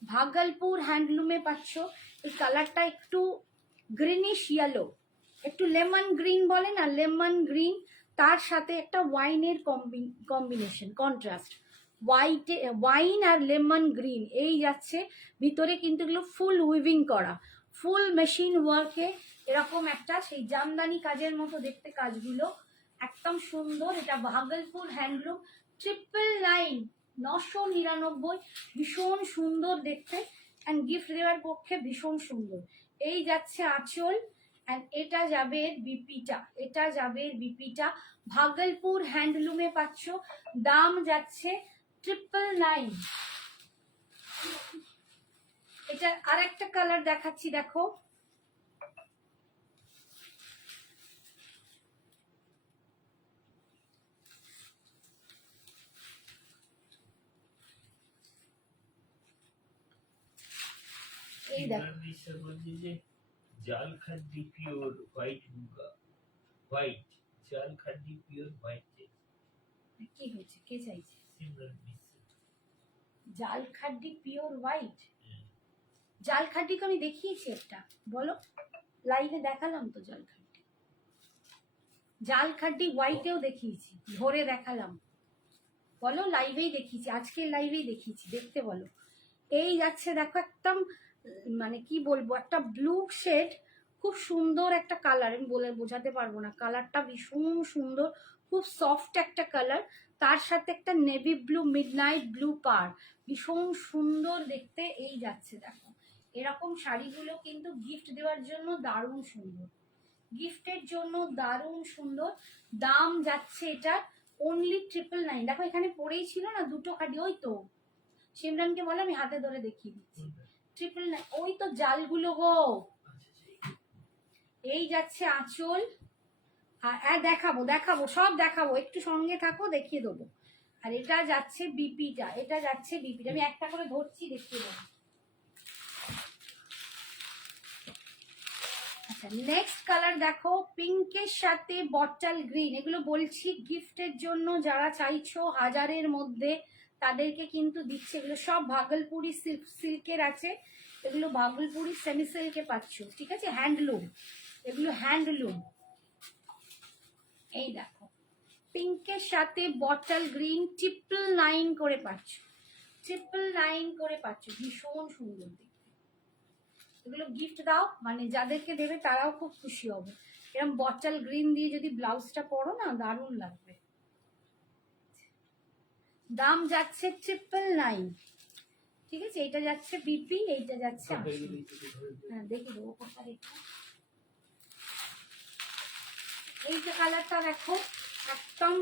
ভাগলপুর হ্যান্ডলুমে পাচ্ছ। এই কালারটা একটু গ্রিনিশ ইয়েলো, একটু লেমন গ্রিন বলে না, লেমন গ্রিন, তার সাথে একটা ওয়াইনের কম্বিনেশন, কন্ট্রাস্ট, ওয়াইন আর লেমন গ্রিন এই যাচ্ছে ভিতরে, কিন্তু এগুলো ফুল উইভিং করা, ফুল মেশিন ওয়ার্কে, এরকম একটা সেই জামদানি কাজের মতো দেখতে কাজগুলো, একদম সুন্দর। এটা ভাগলপুর হ্যান্ডলুম, 999, 999, ভীষণ সুন্দর দেখতে অ্যান্ড গিফট দেওয়ার পক্ষে ভীষণ সুন্দর। এই যাচ্ছে আঁচল অ্যান্ড এটা যাবে বিপিটা, এটা যাবে বিপিটা, ভাগলপুর হ্যান্ডলুমে পাচ্ছ, দাম যাচ্ছে 999। এটা আর একটা কালার দেখাচ্ছি দেখো, এই দেখো জাল খাদ্দি পিওর হোয়াইট মুগা, হোয়াইট জাল খাদ্দি পিওর হোয়াইট। কি হয়েছে, কে চাইছে সিমরান মিশ্রা, জাল খাড্ডি পিওর হোয়াইট? জাল খাড্ডিকে আমি দেখিয়েছি একটা, বলো, লাইভে দেখালাম তো জাল খাড্ডি, জাল খাড্ডি হোয়াইটেও দেখিয়েছি, ধরে দেখালাম, বলো লাইভেই দেখিয়েছি, আজকের লাইভেই দেখিয়েছি, দেখতে বলো। এই যাচ্ছে দেখো একদম, মানে কি বলবো, একটা ব্লু শেড, খুব সুন্দর একটা কালার, আমি বলে বোঝাতে পারবো না, কালারটা ভীষণ সুন্দর, খুব সফট একটা কালার, তার সাথে একটা নেভি ব্লু, মিডনাইট ব্লু পার, ভীষণ সুন্দর দেখতে। এই যাচ্ছে দেখো, এরকম শাড়িগুলো কিন্তু গিফট দেওয়ার জন্য দারুণ সুন্দর, গিফটের জন্য দারুণ সুন্দর। দাম যাচ্ছে এটা অনলি 999। দেখো এখানে পরেই ছিল না দুটো খাডি, ওই তো সিমরানকে বলে আমি হাতে ধরে দেখিয়ে দিচ্ছি, 999, ওই তো জালগুলো গো। এই যাচ্ছে আঁচল, আর দেখাবো দেখাবো সব দেখাবো, একটু সঙ্গে থাকো, দেখিয়ে দেবো। আর এটা যাচ্ছে বিপিটা, এটা যাচ্ছে বিপিটা, আমি একটা করে ধরছি, দেখিয়ে দেবো। আচ্ছা নেক্সট কালার দেখো, পিঙ্কের সাথে বটল গ্রিন, এগুলো বলছি গিফটের জন্য, যারা চাইছো 1000-এর মধ্যে তাদেরকে কিন্তু দিচ্ছে, এগুলো সব ভাগলপুরি সিল্কের আছে, এগুলো ভাগলপুরি সেমি সিল্কে পাচ্ছ, ঠিক আছে, হ্যান্ডলুম, এগুলো হ্যান্ডলুম। এই দেখো পিঙ্কের সাথে বটল গ্রিন 999 করে পাচ্ছ, 999 করে পাচ্ছ, ভীষণ সুন্দর দেখতে। এগুলো গিফট দাও, মানে যাদেরকে দেবে তারাও খুব খুশি হবে, এরকম বটল গ্রিন দিয়ে যদি ব্লাউজটা পরো না, দারুণ লাগবে। দাম যাচ্ছে 999, ঠিক আছে, এইটা যাচ্ছে বিপি, এইটা যাচ্ছে আঁচল। হ্যাঁ দেখি দেবো কোথায় দেখো, এই যে কালারটা দেখো, একদম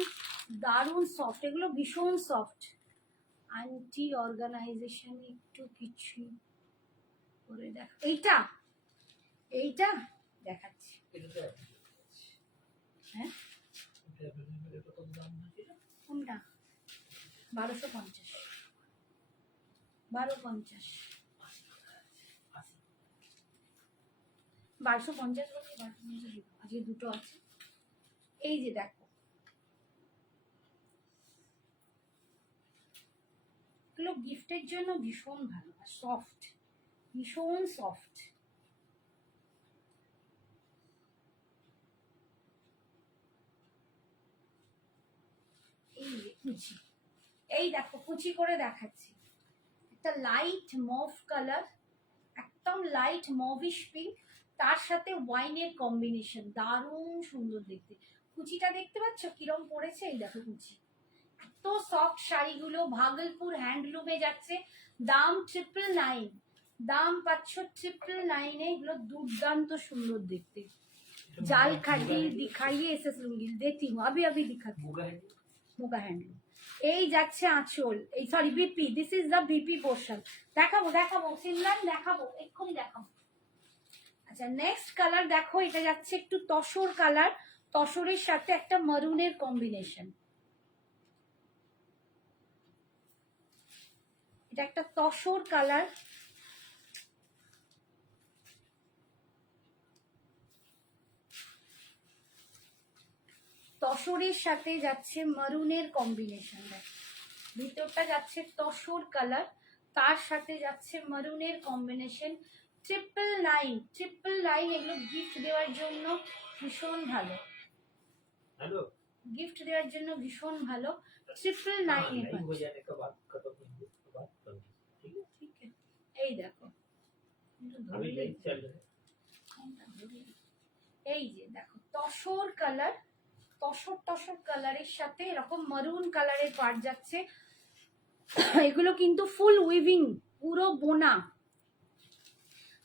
দারুণ সফট, এগুলো ভীষণ সফট, আন্টি অর্গানাইজেশন একটু কিছু করে দেখো, এইটা এইটা দেখাচ্ছি, হ্যাঁ কোনটা, 1250, 1250, 1250 আজকে দুটো আছে। এই যে দেখো এগুলো গিফটের জন্য ভীষণ ভালো, আর সফট, ভীষণ সফট। এই কুচি, এই দেখো কুচি করে দেখাচ্ছি, একটা লাইট মভ কালার, একদম লাইট মভিশ পিঙ্ক, তার সাথে ওয়াইনের কম্বিনেশন, দারুণ সুন্দর দেখতে। কুচিটা দেখতে পাচ্ছ কিরম পড়েছে, এই দেখো কুচি। এত সফট শাড়িগুলো ভাগলপুর হ্যান্ডলুমে যাচ্ছে, দাম 999, দাম পাচ্ছ 999, এগুলো দুর্দান্ত সুন্দর দেখতে। জাল খাটি দিখাইয়ে এসে লুঙ্গি দেখি अभी अभी दिखाती মুগা হ্যান্ডলুম। এই যাচ্ছে আঁচল, এই sorry BP, this is the BP portion. দেখাবো দেখাবো সিমলান, দেখাবো এক্ষুনি দেখাবো। আচ্ছা নেক্সট কালার দেখো, এটা যাচ্ছে একটু তসর কালার, তসরের সাথে একটা মারুনের কম্বিনেশন। এটা একটা তসর কালার, তসরের সাথে যাচ্ছে মারুনের কম্বিনেশন। ভিতরটা যাচ্ছে তসর কালার, তার সাথে যাচ্ছে মারুনের কম্বিনেশন। 999, এগুলো গিফট দেওয়ার জন্য ভীষণ ভালো, हेलो গিফট দেওয়ার জন্য ভীষণ ভালো। 999 हो जाने के बाद खत्म होने के बाद ठीक है ঠিক আছে। এই দেখো अभी लाइट चल रहा है এই যে দেখো তসর কালার, তসর তসর কালারের সাথে এরকম মারুন কালারের পার্ট যাচ্ছে। এগুলো কিন্তু ফুল উইভিং, পুরো বোনা,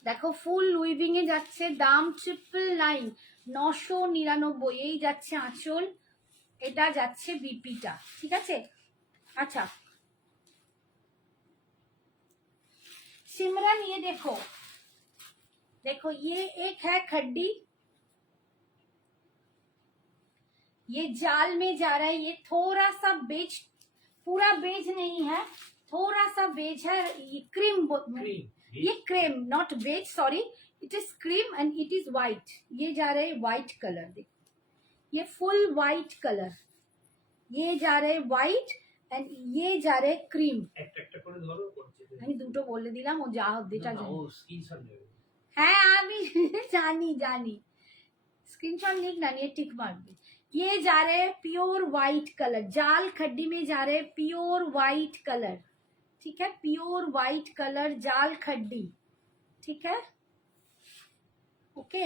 দেখো ফুল উইভিং এ যাচ্ছে, দাম 999, 999। এই যাচ্ছে আঁচল, এটা যাচ্ছে বিপিটা, ঠিক আছে। আচ্ছা सिमरन ये देखो, देखो ये एक है खड्डी, ये जाल में जा रहा है, ये थोड़ा सा बेज, पूरा बेज नहीं है, थोड़ा सा बेज है, ये क्रीम, क्रीम ये cream not beige, sorry, it is cream and it is white. ये जा रहे व्हाइट कलर, देखो ये फुल व्हाइट कलर, ये जा रहे व्हाइट एंड ये जा रहे क्रीम। একটা করে ধরো করছে আমি দুটো বলে দিলাম, ও যা যেটা না, জানি। ও স্ক্রিনশট নেবে হ্যাঁ আমি জানি জানি, स्क्रीनशॉट लिख ना, ये टिक मार दे। ये जा रहे हैं प्योर व्हाइट कलर, जाल खड्डी में जा रहे हैं प्योर व्हाइट कलर, ठीक है, प्योर व्हाइट कलर जाल खड्डी, ठीक है, ओके।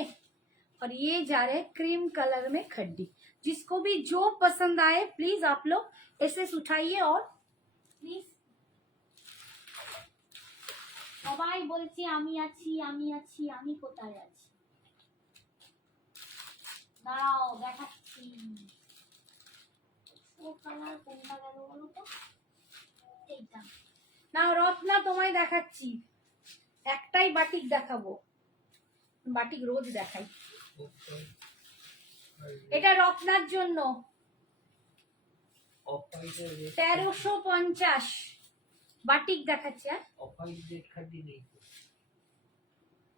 और ये जा रहे हैं क्रीम कलर में खड्डी। जिसको भी जो पसंद आए प्लीज आप लोग एसएस उठाइए, और प्लीज সবাই বলছি আমি আছি আমি আছি, আমি কোথায় আছি, দাঁড়াও দেখাচ্ছি। ও কালার কোনটা গেল বলো তো, এইটা না রত্না, তোমায় দেখাচ্ছি, একটাই বাটিক দেখাবো, বাটিক রোজ দেখাই, এটা রত্নার জন্য অফ হোয়াইটের 1350 বাটিক দেখাচ্ছি। হ্যাঁ অফ হোয়াইট রেড খাড্ডি নেই তো,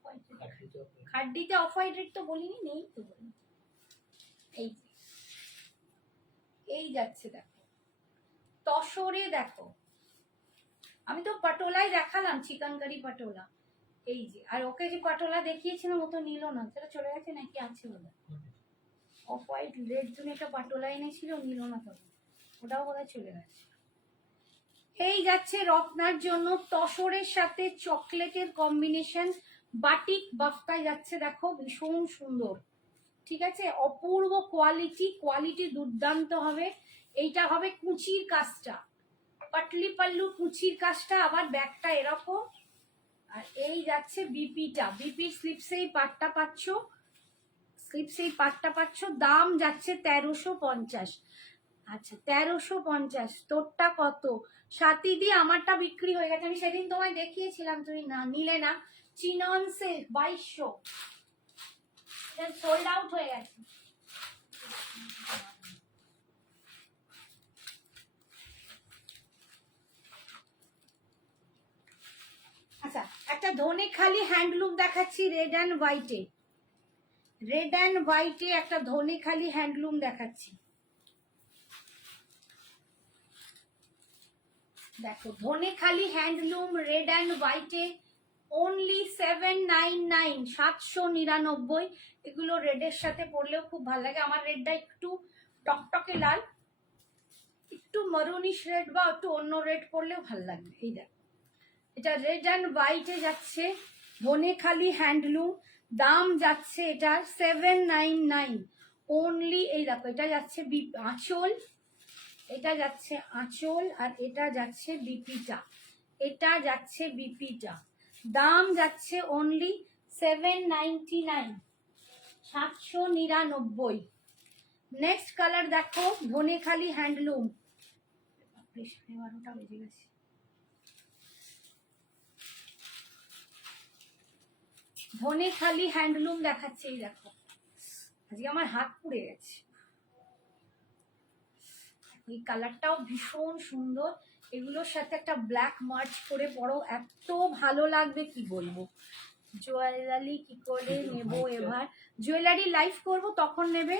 খাড্ডি তো খাড্ডিতে অফ হোয়াইট রেড তো বলিনি, নেই তো বলি। এই যে এই যাচ্ছে দেখো তসরে, দেখো আমি তো পাটোলাই দেখালাম, চিকেনকারি পাটোলা, এই যে। আর ওকে যে পাটোলা দেখিয়েছিলাম ও তো নিল না, সেটা চলে গেছে নাকি আছে বলে, অফ হোয়াইট রেড জন্য একটা পাটোলা এনেছিল, নিল না তবে, ওটাও বোধহয় চলে গেছে। এই যাচ্ছে রত্নার জন্য তসরের সাথে চকলেটের কম্বিনেশন, বাটিক বাফতায় যাচ্ছে, দেখো ভীষণ সুন্দর, ঠিক আছে, অপূর্ব কোয়ালিটি, কোয়ালিটি দুর্দান্ত হবে। এইটা হবে কুচির কাজটা, পাটলি পাল্লু কুচির কাজটা, আবার ব্যাগটা এরকম। আর এই যাচ্ছে বিপিটা, বিপির স্লিপসেই পাটটা পাচ্ছ, স্লিপসেই পাটটা পাচ্ছ, দাম যাচ্ছে 1350। আচ্ছা 1350, তোরটা কত? সাথী দি আমারটা বিক্রি হয়ে গেছে, আমি সেদিন তোমায় দেখিয়েছিলাম, তুমি না নিলে না। চিনন সিল্ক 2200, সোল্ড আউট হয়ে গেছে। আচ্ছা একটা ধনেখালি হ্যান্ডলুম দেখাচ্ছি, রেড অ্যান্ড হোয়াইটে, রেড অ্যান্ড হোয়াইটে একটা ধনেখালি হ্যান্ডলুম দেখাচ্ছি, দেখো ধনেখালি হ্যান্ডলুম রেড অ্যান্ড হোয়াইটে অনলি 799, 799। এগুলো রেডের সাথে পরলেও খুব ভালো লাগে। আমার রেডটা একটু টকটকে লাল, একটু মারুনিশ রেড বা একটু অন্য রেড পরলেও ভালো লাগবে। এই দেখো এটা রেড অ্যান্ড হোয়াইটে যাচ্ছে, ধনেখালি হ্যান্ডলুম, দাম যাচ্ছে এটা 799 অনলি। এই দেখো এটা যাচ্ছে আঁচল, এটা যাচ্ছে আঁচল, আর এটা যাচ্ছে বিপিটা, এটা যাচ্ছে বিপিটা, দাম যাচ্ছে অনলি 799, 799। নেক্সট কালার দেখো ধনেখালি হ্যান্ডলুম, 12টা বেজে গেছে। ধনেখালি হ্যান্ডলুম দেখাচ্ছে, এই দেখো আজকে আমার হাত পুড়ে গেছে। এই কালারটাও ভীষণ সুন্দর, এগুলোর সাথে একটা ব্ল্যাক মার্চ করে পরো, এত ভালো লাগবে কি বলবো। জুয়েলারি কি করে নেবো এবার, জুয়েলারি লাইভ করব তখন নেবে।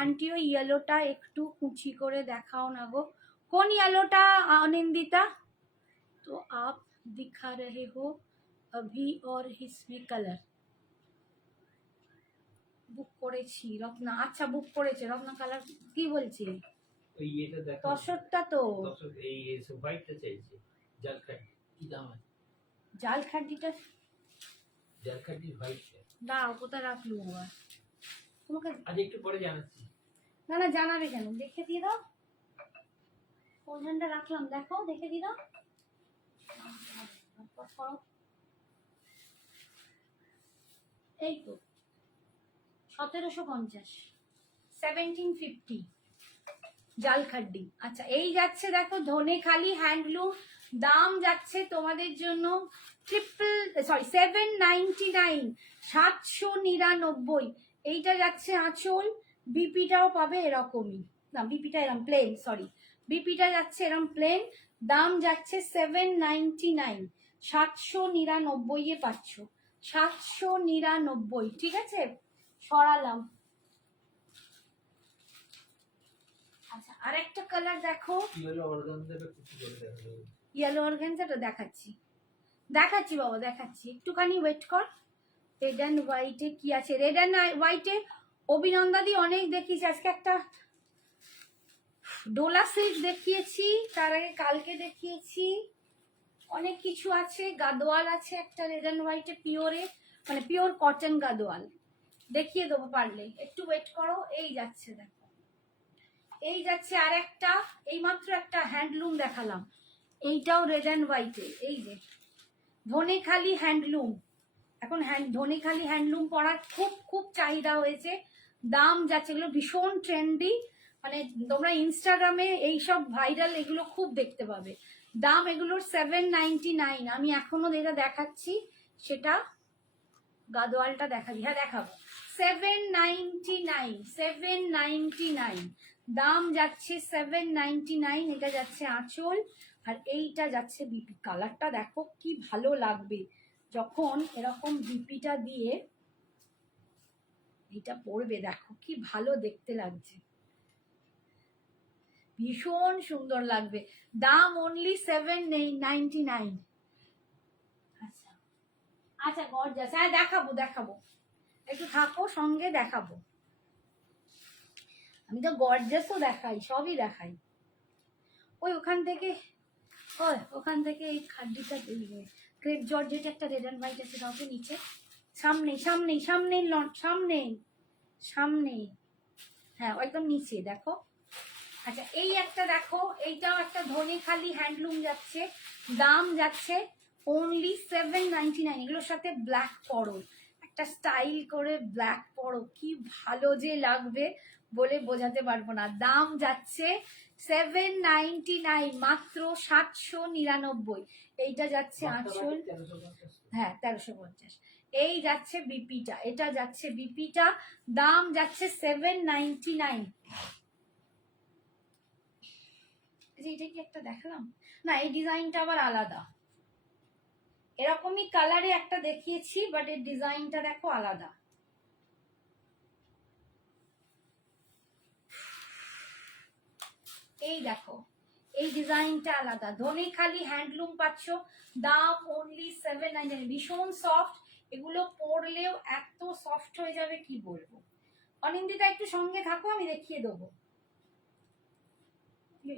আন্টি ওই ইয়েলোটা একটু কুচি করে দেখাও না গো। কোন ইয়েলোটা অনিন্দিতা? তো আপ দিখা রহে হো अभी और इसमें कलर বুক করেছি রত্না। আচ্ছা বুক করেছে রত্না, কালার কি বলছি? ওই এটা দেখো, তসরটা তো তসর এই হোয়াইটটা চাইছে। জালখাটি কি দাম আছে? জালখাটিটা জালখাটি হোয়াইটটা দাও, কোথায় রাখলু আবার? তোমাকে আজ একটু পরে জানাচ্ছি। না না জানাবে কেন, দেখে দিয়ে দাও কোনখানটা রাখলাম, দেখো দেখে দিয়ে দাও। এই তো 1750, 1750 জালখাড্ডি। আচ্ছা এই যাচ্ছে দেখো ধনেখালি হ্যান্ডলুম, দাম যাচ্ছে তোমাদের জন্য 799, 799। এইটা যাচ্ছে আঁচল, বিপিটাও পাবে এরকমই, না বিপিটা এরকম প্লেন, সরি বিপিটা যাচ্ছে এরকম প্লেন, দাম যাচ্ছে 799, 799 এ পাচ্ছ, 799। ঠিক আছে সরালাম। আচ্ছা আরেকটা কালার দেখো, ইয়েলো অর্গানজাটা কিছু করে দেখাবো। ইয়েলো অর্গানজাটা দেখাচ্ছি, দেখাচ্ছি বাবা দেখাচ্ছি, একটুখানি ওয়েট কর। রেড অ্যান্ড হোয়াইটে কি আছে? রেড অ্যান্ড হোয়াইটে অভিনন্দাদি অনেক দেখিয়েছি, আজকে একটা ডোলা সিল্ক দেখিয়েছি, তার আগে কালকে দেখিয়েছি, অনেক কিছু আছে। গাদোয়াল আছে একটা রেড অ্যান্ড হোয়াইটে পিওরে, মানে পিওর কটন গাদোয়াল, দেখিয়ে দেবো পারলে, একটু ওয়েট করো। এই যাচ্ছে দেখো, এই যাচ্ছে আর একটা, এইমাত্র একটা হ্যান্ডলুম দেখালাম, এইটাও রেড অ্যান্ড হোয়াইটে, এই যে ধনেখালি হ্যান্ডলুম। এখন ধনেখালি হ্যান্ডলুম পরার খুব খুব চাহিদা হয়েছে, দাম যাচ্ছে, এগুলো ভীষণ ট্রেন্ডি, মানে তোমরা ইনস্টাগ্রামে এইসব ভাইরাল এগুলো খুব দেখতে পাবে। দাম এগুলোর 799। আমি এখনো যেটা দেখাচ্ছি সেটা গাদোয়ালটা দেখাবি, হ্যাঁ দেখাবো। 799, 799 দাম যাচ্ছে 799। এটা যাচ্ছে আঁচল, আর এইটা যাচ্ছে বিপি। কালারটা দেখো কি ভালো লাগবে যখন এরকম বিপিটা দিয়ে এটা পরবে, দেখো কি ভালো দেখতে লাগছে, ভীষণ সুন্দর লাগবে। দাম অনলি 799। আচ্ছা আচ্ছা গর্জাস, হ্যাঁ দেখাবো দেখাবো, একটু থাকো সঙ্গে দেখাবো। আমি তো গর্জাসও দেখাই, সবই দেখাই। ওই ওখান থেকে ওখান থেকে এই খাড্ডিটা ক্রেপ জর্জেট একটা রেড অ্যান্ড হোয়াইট আছে, কাউকে নিচে, সামনে সামনে সামনে সামনে সামনে, হ্যাঁ একদম নিচে দেখো। আচ্ছা এই একটা দেখো, এইটাও একটা ধনেখালি হ্যান্ডলুম যাচ্ছে, দাম যাচ্ছে অনলি 799। এগুলোর সাথে ব্ল্যাক পরো, একটা স্টাইল করে ব্ল্যাক পরো, কি ভালো যে লাগবে বলে বোঝাতে পারবো না। দাম যাচ্ছে 799, মাত্র 799। এইটা যাচ্ছে আঁচল, হ্যাঁ 1350। এই যাচ্ছে বিপিটা, এটা যাচ্ছে বিপিটা, দাম যাচ্ছে 799। এটা কি একটা দেখালাম না, এই ডিজাইনটা আবার আলাদা, এরকমই কালারে একটা দেখিয়েছি বাট এর ডিজাইনটা দেখো আলাদা। এই দেখো এই ডিজাইনটা আলাদা। ধনেখালি হ্যান্ডলুম পাচ্ছ, দাম অনলি 799। ভীষণ সফট, এগুলো পরলেও এত সফট হয়ে যাবে কি বলবো। অনিন্দিতা একটু সঙ্গে থাকো, আমি দেখিয়ে দেবো।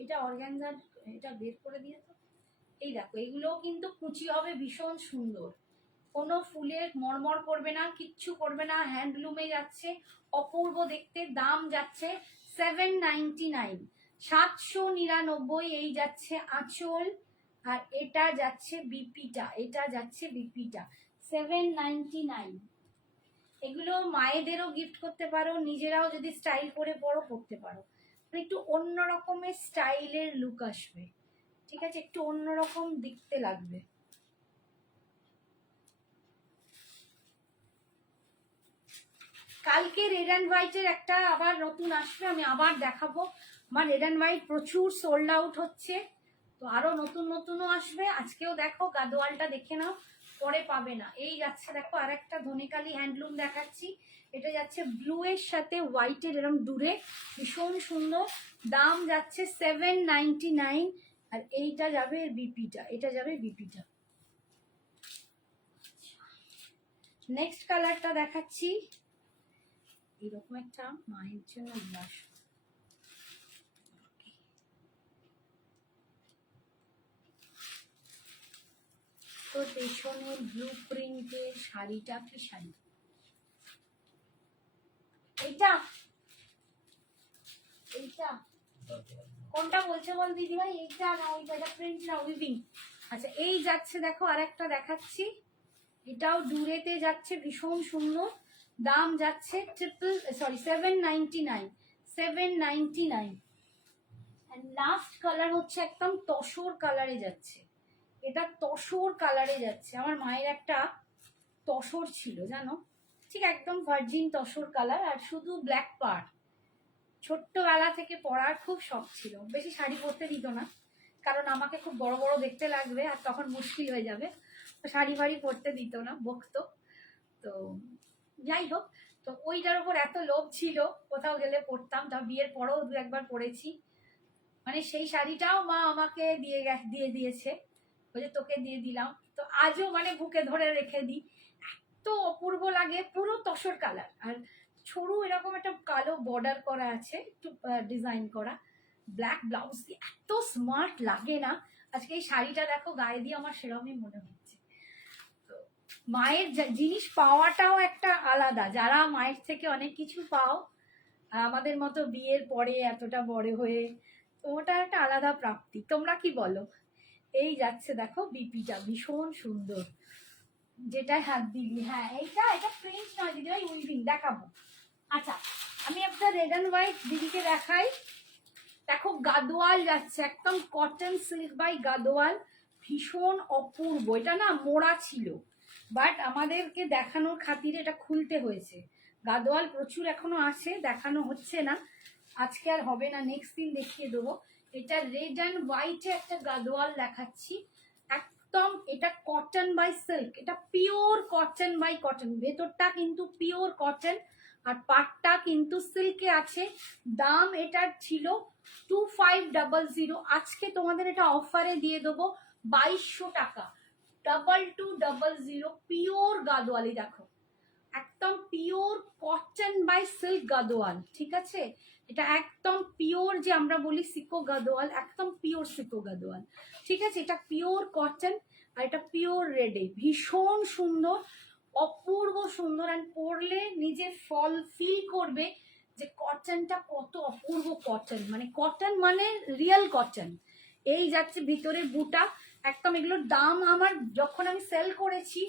এটা অর্গানজার, এটা বের করে দিয়েছো। এই দেখো, এগুলোও কিন্তু কুচি হবে, ভীষণ সুন্দর, কোনো ফুলের মরমর করবে না, কিচ্ছু করবে না, হ্যান্ডলুমে যাচ্ছে, অপূর্ব দেখতে। দাম যাচ্ছে 799, 799। এই যাচ্ছে আঁচল, আর এটা যাচ্ছে বিপিটা, এটা যাচ্ছে বিপিটা, 799। এগুলো মায়েদেরও গিফট করতে পারো, নিজেরাও যদি স্টাইল করে পড়তে পারো। একটু অন্য রকমের স্টাইলের লুক আসবে, ঠিক আছে, একটু অন্যরকম দেখতে লাগবে। কালকে রেড অ্যান্ড হোয়াইটের একটা আবার নতুন আসবে, আমি আবার দেখাবো। আমার রেড অ্যান্ড হোয়াইট প্রচুর সোল্ড আউট হচ্ছে, তো আরো নতুন নতুনও আসবে। আজকেও দেখো, গাদোয়ালটা দেখে নাও, পরে পাবে না। এই যাচ্ছে দেখো আর একটা ধনেকালি হ্যান্ডলুম দেখাচ্ছি, এটা যাচ্ছে ব্লু এর সাথে হোয়াইটের এরকম দূরে, ভীষণ সুন্দর। দাম যাচ্ছে 799। আর এইটা যাবে বিপিটা, এটা যাবে বিপিটা। নেক্সট কালারটা দেখাচ্ছি, এরকম একটা মায়ের জন্য নিয়ে আসবো। তো পেছনের ব্লু প্রিন্টের শাড়িটা, কি শাড়ি এইটা? এইটা কোনটা বলছে বল দিদি ভাই? এইটা না ওইটা? এটা প্রিন্ট না উইভিং? আচ্ছা, এই যাচ্ছে দেখো আরেকটা দেখাচ্ছি, এটাও দূরেতে যাচ্ছে, ভীষণ সুন্দর। দাম যাচ্ছে 799, 799। লাস্ট কালার হচ্ছে একদম তসর কালারে যাচ্ছে, এটা তসর কালারে যাচ্ছে। আমার মায়ের একটা তসর ছিল জানো, ঠিক একদম ভার্জিন তসর কালার, আর শুধু ব্ল্যাক পাড়। ছোট্টবেলা থেকে পরার খুব শখ ছিল, বেশি শাড়ি পরতে দিত না, কারণ আমাকে খুব বড় বড় দেখতে লাগবে আর তখন মুশকিল হয়ে যাবে, তো শাড়ি ফাড়ি পরতে দিত না, বকতো। তো যাই হোক, তো ওইটার উপর এত লোভ ছিল, কোথাও গেলে পরতাম, তা বিয়ের পরেও দু একবার পরেছি। মানে সেই শাড়িটাও মা আমাকে দিয়ে দিয়েছে, বলে তোকে দিয়ে দিলাম। তো আজও মানে বুকে ধরে রেখে দিই, এত অপূর্ব লাগে, পুরো তসর কালার, আর সরু এরকম একটা কালো বর্ডার করা আছে, একটু ডিজাইন করা, ব্ল্যাক ব্লাউজ দিয়ে এত স্মার্ট লাগে না। আজকে এই শাড়িটা দেখো গায়ে দিয়ে আমার সেরকমই মনে হচ্ছে। তো মায়ের জিনিস পাওয়াটাও একটা আলাদা, যারা মায়ের থেকে অনেক কিছু পাও, আমাদের মতো বিয়ের পরে এতটা বড় হয়ে, তো ওটা একটা আলাদা প্রাপ্তি। তোমরা কি বলো? এই যাচ্ছে দেখো বিপিটা, ভীষণ সুন্দর, যেটা হাত দিবি। হ্যাঁ, এটা প্রিন্ট নয় দিদি ভাই, উইভিং দেখাবো। আচ্ছা, আমি একটা রেড অ্যান্ড হোয়াইট দিদিকে দেখাই। দেখো গাদোয়াল যাচ্ছে, একদম কটন সিল্ক বাই গাদোয়াল, ভীষণ অপূর্ব। এটা না মোড়া ছিল, বাট আমাদেরকে দেখানোর খাতিরে এটা খুলতে হয়েছে। গাদোয়াল প্রচুর এখনো আছে, দেখানো হচ্ছে না, আজকে আর হবে না, নেক্সট দিন দেখিয়ে দেবো। এটা রেড অ্যান্ড হোয়াইটে একটা গাদোয়াল দেখাচ্ছি, একদম এটা কটন বাই সিল্ক, এটা পিওর কটন বাই কটন, ভেতরটা কিন্তু পিওর কটন, আর পাটটা কিন্তু সিল্কে আছে। দাম এটার ছিল 2500, আজকে তোমাদের এটা অফারে দিয়ে দেবো 2200 টাকা, 2200। পিওর গাদোয়ালি দেখো, একদম pure cotton by silk Gadwal, ঠিক আছে, এটা একদম পিওর, যে আমরা বলি সিকো গাদোয়াল, একদম পিওর সিকো গাদোয়াল, ঠিক আছে, এটা পিওর কটন, আর এটা পিওর রেডে, ভীষণ সুন্দর, অপূর্ব সুন্দর। আর পরলে নিজে ফিল করবে যে কটনটা কত অপূর্ব কটন, মানে কটন মানে রিয়েল কটন। এই যাচ্ছে ভিতরে বুটা, একদম এগুলোর দাম আমার যখন আমি সেল করেছি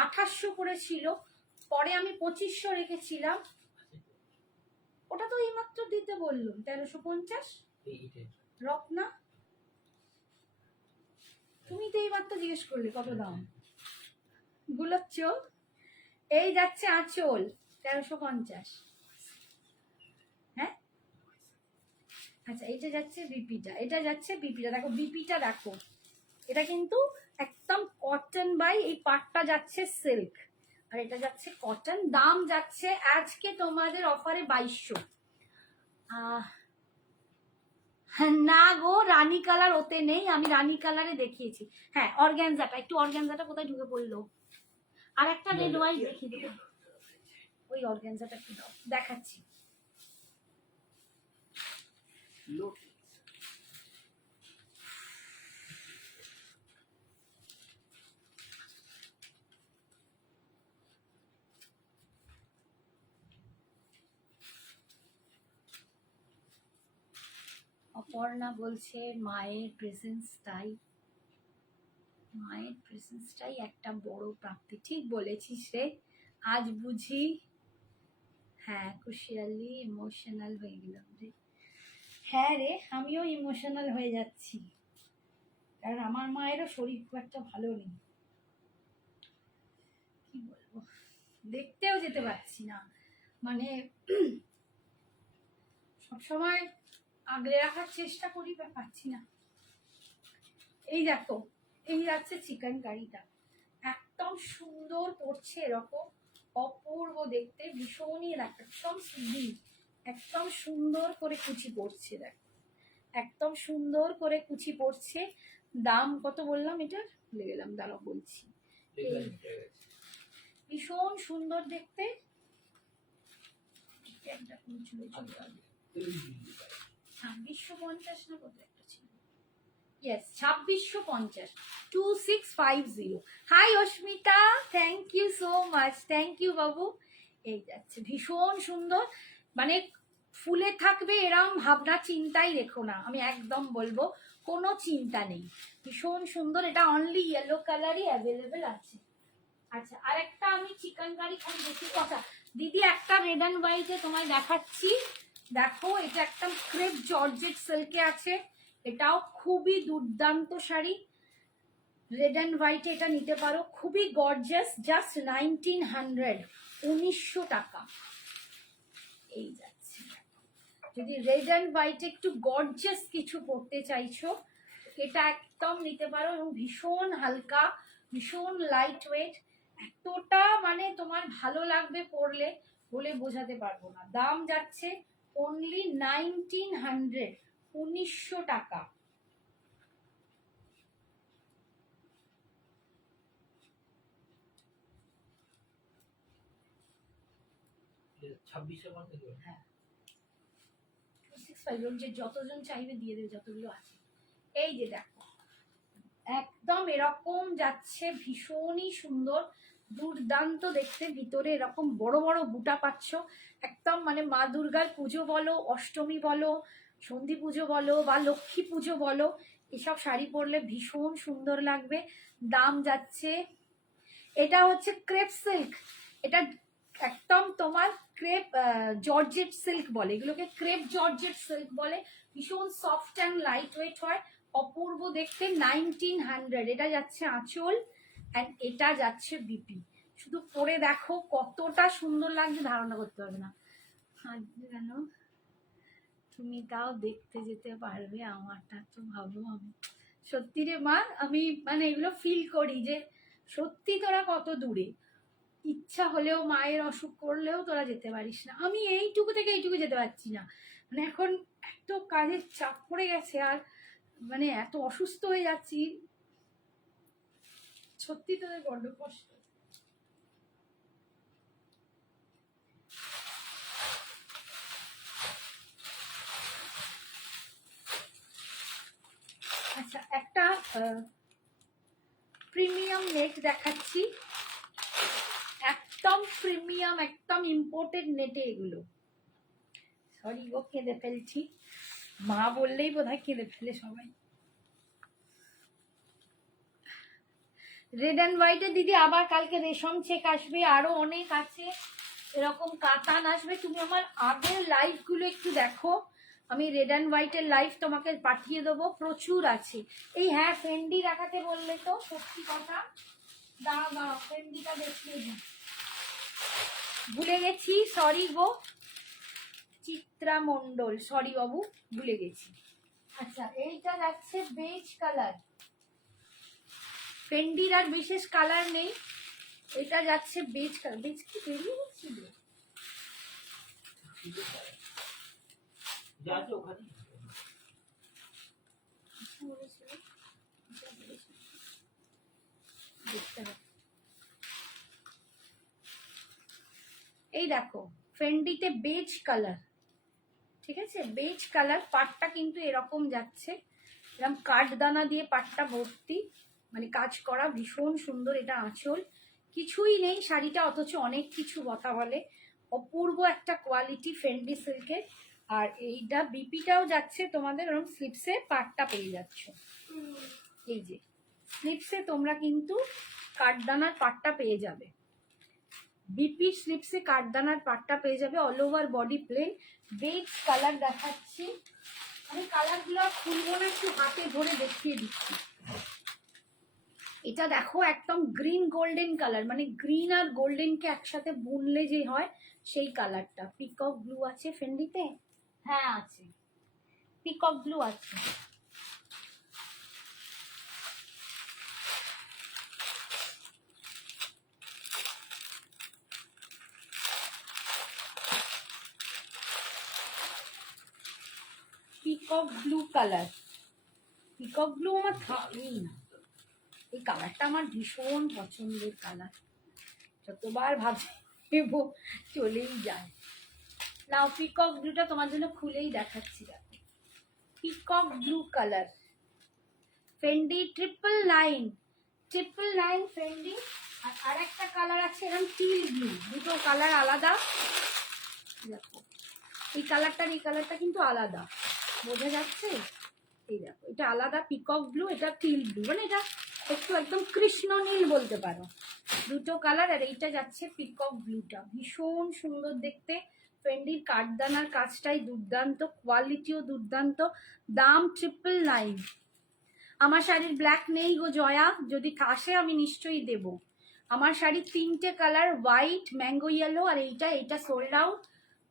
2800 করেছিল, পরে আমি 2500 রেখেছিলাম। ওটা তো এইমাত্র দিতে বললাম 1350। রত্না, তুমি তো এইমাত্র জিজ্ঞেস করলে কত দাম। গুলোর চোখ, এই যাচ্ছে আঁচল 1350। হ্যাঁ, আচ্ছা, এটা যাচ্ছে বিপিটা, এটা যাচ্ছে বিপিটা, দেখো বিপিটা দেখো, এটা কিন্তু একদম কটন বাই, এই পাটটা যাচ্ছে সিল্ক, আর এটা যাচ্ছে কটন। দাম যাচ্ছে আজকে তোমাদের অফারে 2200। না গো, রানী কালার ওতে নেই, আমি রানী কালারে দেখিয়েছি। হ্যাঁ অর্গ্যানজাটা, একটু অর্গ্যানজাটা কোথায় ঢুকে পড়লো, আর একটা রেড ওয়াইট দেখিয়ে দেবো, ওই অর্গ্যানজাটা একটু দাও, দেখাচ্ছি। অপর্ণা বলছে মায়ের প্রেজেন্সটাই একটা বড় প্রাপ্তি। ঠিক বলেছিস রে, আজ বুঝি হ্যাঁ খুশিয়ালি ইমোশনাল হয়ে গেলাম রে। হ্যাঁ রে, আমিও ইমোশনাল হয়ে যাচ্ছি, কারণ আমার মায়েরও শরীর খুব একটা ভালো নেই। কি বলবো, দেখতেও যেতে পারছি না, মানে সবসময় আগলে রাখার চেষ্টা করি, পারছি না। এই দেখো, এই যাচ্ছে চিকেন কারিটা, একদম সুন্দর পড়ছে, এরকম অপূর্ব দেখতে, ভীষণই একদম সুন্দর, একদম সুন্দর করে কুচি পড়ছে, দেখো একদম সুন্দর করে কুচি পড়ছে। দাম কত বললাম এটা, ভুলে গেলাম, দাঁড়াও বলছি। ভীষণ সুন্দর দেখতে, 2650 না কত একটা ছিল, yes 2650, 2650। Hi Asmita, thank you so much, thank you বাবু। এই যাচ্ছে ভীষণ সুন্দর, মানে ফুলে থাকবে এরম ভাবনা চিন্তাই রেখো না, আমি একদম বলবো কোনো চিন্তা নেই, ভীষণ সুন্দর। এটা অনলি ইয়েলো কালারই অ্যাভেলেবেল আছে। আচ্ছা আরেকটা আমি চিকেন কারি খালি দেখি কথা, দিদি একটা রেড অ্যান্ড হোয়াইটে তোমায় দেখাচ্ছি, দেখো এটা একটা ক্রেপ জর্জেট সিল্কে আছে, এটাও খুবই দুর্দান্ত শাড়ি, রেড অ্যান্ড হোয়াইটে এটা নিতে পারো, খুবই গর্জিয়াস, জাস্ট 1900, 1900 টাকা। এই যাচ্ছে, যদি রেড অ্যান্ড হোয়াইটে একটু গর্জিয়াস কিছু পরতে চাইছো এটা একদম নিতে পারো, এবং ভীষণ হালকা, ভীষণ লাইট ওয়েট, এতটা মানে তোমার ভালো লাগবে পরলে, বলে বোঝাতে পারবো না। দাম যাচ্ছে অনলি 1900, 1900 টাকা। হ্যাঁ 265, যে যতজন চাইবে দিয়ে দেবে, যতগুলো আছে। এই যে দেখো একদম এরকম যাচ্ছে, ভীষণই সুন্দর, দুর্দান্ত দেখতে, ভিতরে এরকম বড় বড় বুটা পাচ্ছ, একদম মানে মা দুর্গার পুজো বলো, অষ্টমী বলো, সন্ধি পুজো বলো, বা লক্ষ্মী পুজো বলো, এসব শাড়ি পরলে ভীষণ সুন্দর লাগবে। দাম যাচ্ছে, এটা হচ্ছে ক্রেপ সিল্ক, এটা একদম তোমার ক্রেপ জর্জেট সিল্ক বলে, এগুলোকে ক্রেপ জর্জেট সিল্ক বলে, ভীষণ সফট অ্যান্ড লাইট ওয়েট হয়, অপূর্ব দেখতে, 1900। এটা যাচ্ছে আঁচল, অ্যান্ড এটা যাচ্ছে বিপি, শুধু পরে দেখো কতটা সুন্দর লাগছে, ধারণা করতে পারবে না। কেন তুমি তাও দেখতে যেতে পারবে, আমারটা তো ভাবো, আমি সত্যি রে মা, আমি মানে এগুলো ফিল করি যে সত্যি তোরা কত দূরে, ইচ্ছা হলেও মায়ের অসুখ করলেও তোরা যেতে পারিস না, আমি এইটুকু থেকে এইটুকু যেতে পারছি না, মানে এখন এত কাজের চাপ পড়ে গেছে, আর মানে এত অসুস্থ হয়ে যাচ্ছি, সত্যি তোদের বড্ড কষ্ট। আচ্ছা একটা প্রিমিয়াম নেট দেখাচ্ছি, একদম প্রিমিয়াম, একদম ইম্পোর্টেড নেটে এগুলো, সরি গো কেঁদে ফেলছি, মা বললেই বোধহয় কেঁদে ফেলে সবাই। রেড অ্যান্ড হোয়াইটে দিদি আবার কালকে রেশম চেক আসবে, আরো অনেক আছে, এরকম কাতান আসবে, তুমি আমার আগের লাইভগুলো একটু দেখো, আমি রেড অ্যান্ড হোয়াইটের লাইভ তোমাকে পাঠিয়ে দেবো, প্রচুর আছে। এই হ্যাঁ ফেন্ডি দেখাতে বললে তো, সত্যি কথা, দাঁড়াও ফেন্ডিটা দেখিয়ে দিই, ভুলে গেছি, সরি গো চিত্রা মণ্ডল, সরি বাবু ভুলে গেছি। আচ্ছা এইটা যাচ্ছে বেজ কালার, ফেন্ডির আর বিশেষ কালার নেই, এটা যাচ্ছে বেজ কালার, বেজ কি বেরিয়ে গেছিল, দেখো ফেন্ডিতে বেজ কালার, ঠিক আছে, বেজ কালার। পাটটা কিন্তু এরকম যাচ্ছে, এরকম কাঠদানা দিয়ে পাটটা ভর্তি, মানে কাজ করা, ভীষণ সুন্দর। এটা আঁচল, কিছুই নেই শাড়িটা, অথচ অনেক কিছু কথা বলে। অপূর্ব একটা কোয়ালিটি ফেন্ডি সিল্কের। আর এইটা বিপিটাও যাচ্ছে তোমাদের, ওরকম স্লিপসে পাটটা পেয়ে যাচ্ছ। এই যে স্লিপসে তোমরা কিন্তু কাঠদানার পাটটা পেয়ে যাবে, বিপি স্লিপসে কাঠদানার পাটটা পেয়ে যাবে। All over body plain, beige colour দেখাচ্ছি। আমি কালারগুলো খুলবো না, একটু হাতে ধরে দেখিয়ে দিচ্ছি। এটা দেখো একদম গ্রিন গোল্ডেন কালার, মানে গ্রিন আর গোল্ডেনকে একসাথে বুনলে যে হয় সেই কালারটা। পিকক ব্লু আছে ফেন্ডিতে, হ্যাঁ আছে, পিকক ব্লু আছে। Peacock blue colour, peacock blue আমার থাকেই না, এই কালারটা আমার ভীষণ পছন্দের কালার, যতবার ভাববো চলেই যায়। নাও পিকক ব্লুটা তোমার জন্য খুলেই দেখাচ্ছি, দেখো peacock blue colour, Fendi 999, 999 Fendi. আর আরেকটা কালার আছে এরকম টিল ব্লু, দুটো কালার আলাদা। দেখো এই কালারটা এই কালারটা কিন্তু আলাদা, বোঝা যাচ্ছে? এই দেখো এটা আলাদা পিকক ব্লু, এটা টিল ব্লু, মানে এটা একটু একদম কৃষ্ণ নীল বলতে পারো, দুটো কালার। আর এইটা যাচ্ছে পিকক ব্লুটা, ভীষণ সুন্দর দেখতে। ফেন্ডির কাঠদানার কাজটাই দুর্দান্ত, কোয়ালিটিও দুর্দান্ত, দাম 999। আমার শাড়ির ব্ল্যাক নেই গো জয়া, যদি আসে আমি নিশ্চয়ই দেব। আমার শাড়ির 3টে কালার, হোয়াইট, ম্যাঙ্গো ইয়েলো আর এইটা সোল্ড আউট।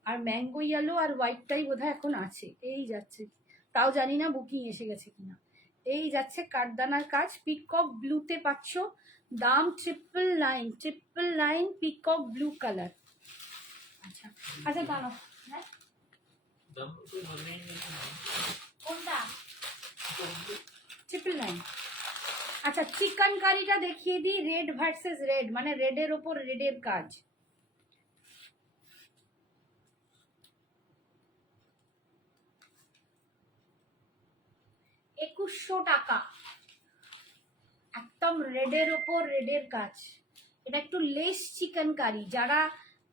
আর ম্যাঙ্গো ইয়েলো আর হোয়াইটটাই বোধহয় এখন আছে, এই যাচ্ছে, তাও জানি না বুকিং এসে গেছে কিনা। এই যাচ্ছে কাঠদানার কাজ, পিকক ব্লুতে পাচ্ছ, দাম 999, 999 পিকক ব্লু কালার। আচ্ছা আচ্ছা দাঁড়াও, হ্যাঁ দাম তো মনে নেই। কোনটা 999? আচ্ছা চিকেন কারিটা দেখিয়ে দিই, রেড ভার্সেস রেড, মানে রেডের ওপর রেডের কাজ। টাকা, একদম রেডের ওপর রেডের কাজ। এটা একটু লেস চিকেন কারি, যারা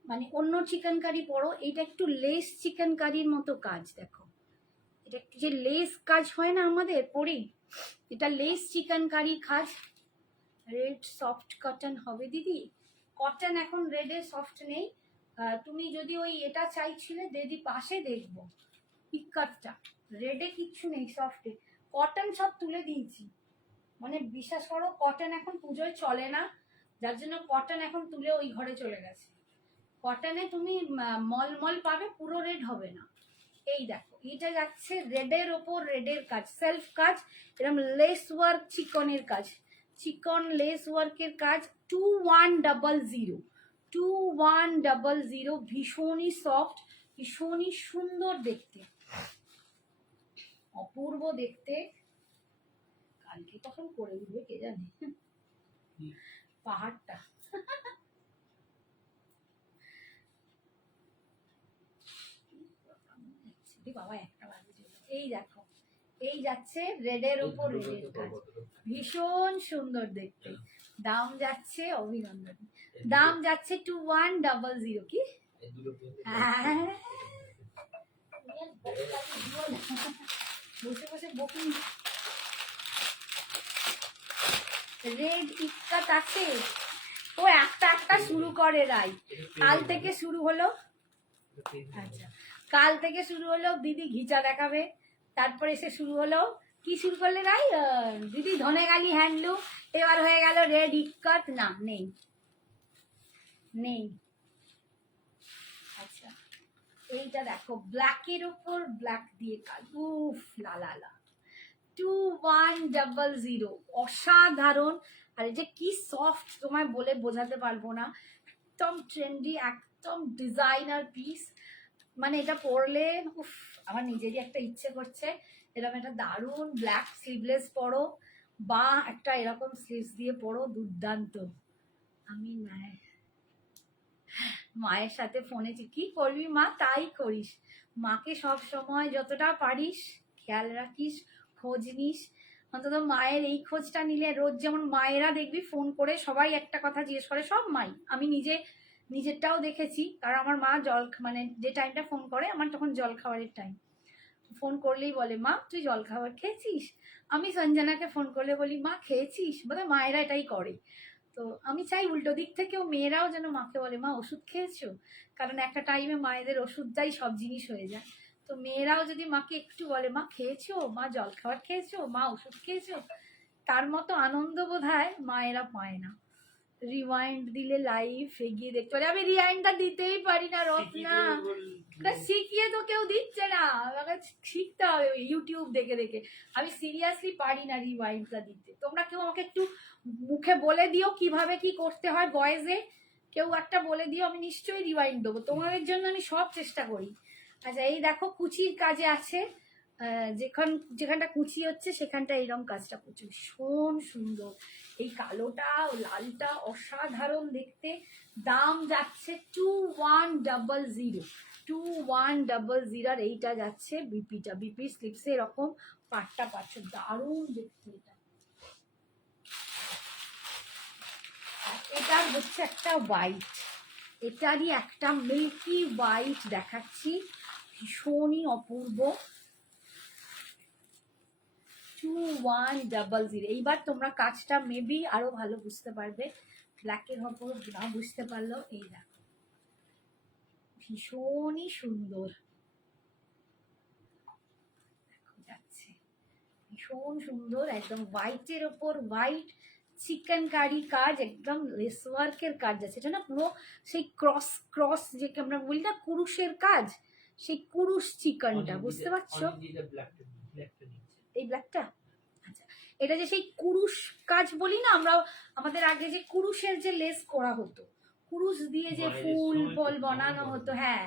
মানে অন্য চিকেন কারি পড়ো, এটা একটু লেস চিকেন কারির মতো কাজ। দেখো এটা একটু যে লেস কাজ হয় না আমাদের পরি, এটা লেস চিকেন কারি কাজ। রেড সফট কটন হবে দিদি, কটন এখন রেডে সফট নেই। তুমি যদি ওই এটা চাইছিলে দিদি পাশে দেখবো, পিকারটা রেডে কিচ্ছু নেই, সফটে। কটন সব তুলে দিয়েছি, মানে বিশ্বাস করো কটন এখন পুজোয় চলে না, যার জন্য কটন এখন তুলে ওই ঘরে চলে গেছে। কটনে তুমি মলমল পাবে, পুরো রেড হবে না। এই দেখো এটা যাচ্ছে রেডের ওপর রেডের কাজ, সেলফ কাজ, এরকম লেস ওয়ার্ক চিকনের কাজ, চিকন লেস ওয়ার্কের কাজ। 2100, 2100, ভীষণই সফট, ভীষণই সুন্দর দেখতে, অপূর্ব দেখতে। কালকে কখন করে উঠবে কে জানে পাহাড়টা। বাবা একটা বাজে চলে। এই দেখো এই যাচ্ছে রেডের ওপর রেডের কাজ, ভীষণ সুন্দর দেখতে। দাম যাচ্ছে অভিনন্দন, দাম যাচ্ছে 2100। কি হ্যাঁ বসে বসে বকুন। রেড ইক্কাত আছে, ও একটা একটা শুরু করে রাই, কাল থেকে শুরু হলো। আচ্ছা কাল থেকে শুরু হলো দিদি ঘিচা দেখাবে, তারপরে এসে শুরু হলো কি শুরু করলে রাই, দিদি ধনে গালি হ্যান্ডলুম, এবার হয়ে গেল রেড ইক্কাত। না নেই নেই। আচ্ছা এইটা দেখো ব্ল্যাকের উপর ব্ল্যাক দিয়ে কাজ, উফ লালা 2100, অসাধারণ। আর এই যে কি সফট তোমায় বলে বোঝাতে পারবো না, একদম ট্রেন্ডি, একদম ডিজাইনার পিস। মানে এটা পরলে উফ, আমার নিজেরই একটা ইচ্ছে করছে এরকম একটা দারুণ ব্ল্যাক স্লিভলেস পরো, বা একটা এরকম স্লিভস দিয়ে পরো, দুর্দান্ত। আমি মায়ের সাথে ফোনে কি করবি মা, তাই করিস। মাকে সব সময় যতটা পারিস খেয়াল রাখিস, খোঁজ নিস। অন্তত মায়ের এই খোঁজটা নিলে রোজ, যেমন মায়েরা দেখবি ফোন করে সবাই একটা কথা জিজ্ঞেস করে, সব মাই, আমি নিজেরটাও দেখেছি। কারণ আমার মা মানে যে টাইমটা ফোন করে আমার তখন জল খাবারের টাইম, ফোন করলেই বলে মা তুই জল খাবার খেয়েছিস। আমি সঞ্জনাকে ফোন করলে বলি মা খেয়েছিস, বোধহয় মায়েরা এটাই করে। তো আমি চাই উল্টো দিক থেকেও মেয়েরাও যেন মাকে বলে মা ওষুধ খেয়েছো, কারণ একটা টাইমে মায়েদের ওষুধটাই সব জিনিস হয়ে যায়। তো মেয়েরাও যদি মাকে একটু বলে মা খেয়েছো, মা জল খাবার খেয়েছো, মা ওষুধ খেয়েছো, তার মতো আনন্দ বোধহয় মায়েরা পায় না। রিওয়াইন্ড দিলে লাইভ এগিয়ে দেখতে পারে, আমি রিওয়াইন্ডটা দিতেই পারি না রত্না, শিখিয়ে তো কেউ দিচ্ছে না, আমাকে শিখতে হবে ইউটিউব দেখে দেখে। আমি সিরিয়াসলি পারি না রিওয়াইন্ডটা দিতে। তোমরা কেউ আমাকে একটু মুখে বলে দিও কিভাবে কি করতে হয়, ভয়েসে কেউ একটা বলে দিও, আমি নিশ্চয়ই রিওয়াইন্ড দেবো তোমাদের জন্য, আমি সব চেষ্টা করি। আচ্ছা এই দেখো কুচির কাজে আছে, যেখানটা কুচি হচ্ছে সেখানটা এইরকম কাজটা করছে, ভীষণ সুন্দর। এই কালোটা ও লালটা অসাধারণ দেখতে। দাম যাচ্ছে 2100, 2100 এইটা যাচ্ছে। বিপি স্লিপসে এরকম পাটটা পাচ্ছ, দারুণ দেখতে এটা। এটা হচ্ছে একটা হোয়াইট, এটারই একটা মিল্কি হোয়াইট দেখাচ্ছি, ভীষণই অপূর্ব। 2100। এইবার তোমরা কাজটা মেবি আরো ভালো বুঝতে পারবে, ব্ল্যাকের ওপর না বুঝতে পারলো। এই দেখো ভীষণই সুন্দর, যাচ্ছে ভীষণ সুন্দর, একদম হোয়াইটের ওপর হোয়াইট চিকেন কারি কাজ, একদম লেস ওয়ার্কের কাজ যাচ্ছে। এটা না পুরো সেই ক্রস যে আমরা বলি না কুরুশের কাজ, সেই কুরুশ চিকেনটা, বুঝতে পারছো? এই ব্ল্যাকটা, আচ্ছা এটা যে সেই কুরুশ কাজ বলি না আমরা, আমাদের আগে যে কুরুশের যে লেস করা হতো, কুরুশ দিয়ে যে ফুল ফল বানানো হতো, হ্যাঁ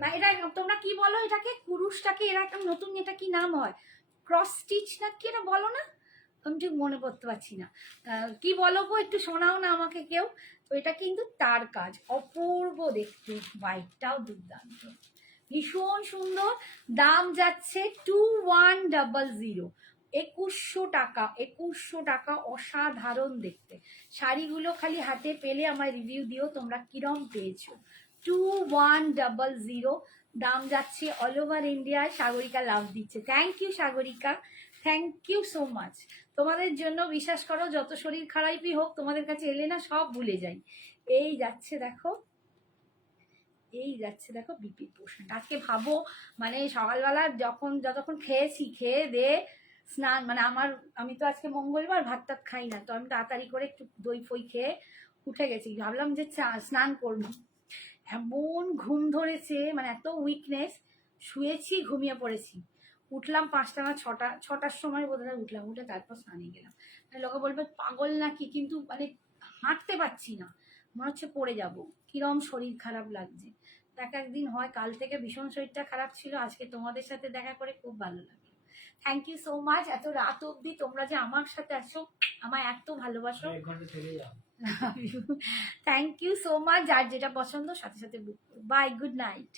না এটা তোমরা কি বলো এটাকে, কুরুশটাকে এরা একটা নতুন, এটা কি নাম হয়, ক্রস স্টিচ না কি এটা বলো না, আমি ঠিক মনে করতে পারছি না কি বলো গো, একটু শোনাও না আমাকে কেউ। তো এটা কিন্তু তার কাজ, অপূর্ব দেখতে, হোয়াইটটাও দুর্দান্ত, ভীষণ সুন্দর। দাম যাচ্ছে 2100, 2100 টাকা, অসাধারণ দেখতে। শাড়িগুলো খালি হাতে পেলে আমার রিভিউ দিও তোমরা কিরম পেয়েছো। 2100 দাম যাচ্ছে, অল ওভার ইন্ডিয়ায়। সাগরিকা লাভ দিচ্ছে, thank you Sagarika, thank you so much. তোমাদের জন্য বিশ্বাস করো যত শরীর খারাপই হোক তোমাদের কাছে এলে না সব ভুলে যাই। এই যাচ্ছে দেখো, এই যাচ্ছে দেখো বিপির পোর্শন। আজকে ভাবো মানে সকালবেলা যতক্ষণ খেয়েছি, খেয়ে দে স্নান, মানে আমি তো আজকে মঙ্গলবার ভাত টাত খাই না, তো আমি তাড়াতাড়ি করে একটু দই ফই খেয়ে উঠে গেছি, ভাবলাম যে স্নান করবো। এমন ঘুম ধরেছে, মানে এত উইকনেস, শুয়েছি ঘুমিয়ে পড়েছি। উঠলাম 5টা না 6টার সময় বোধহয় উঠলাম, উঠে তারপর স্নানে গেলাম। মানে লোকে বলবে পাগল নাকি, কিন্তু মানে হাঁটতে পারছি না, মনে হচ্ছে পড়ে যাব, কিরম শরীর খারাপ লাগছে। একদিন হয়, কাল থেকে ভীষণ শরীরটা খারাপ ছিল, আজকে তোমাদের সাথে দেখা করে খুব ভালো লাগলো। থ্যাংক ইউ সো মাচ, এত রাত অবধি তোমরা যে আমার সাথে আছো, আমায় এত ভালোবাসো, থ্যাংক ইউ সো মাচ। যার যেটা পছন্দ সাথে সাথে বুক করো। Bye, good night.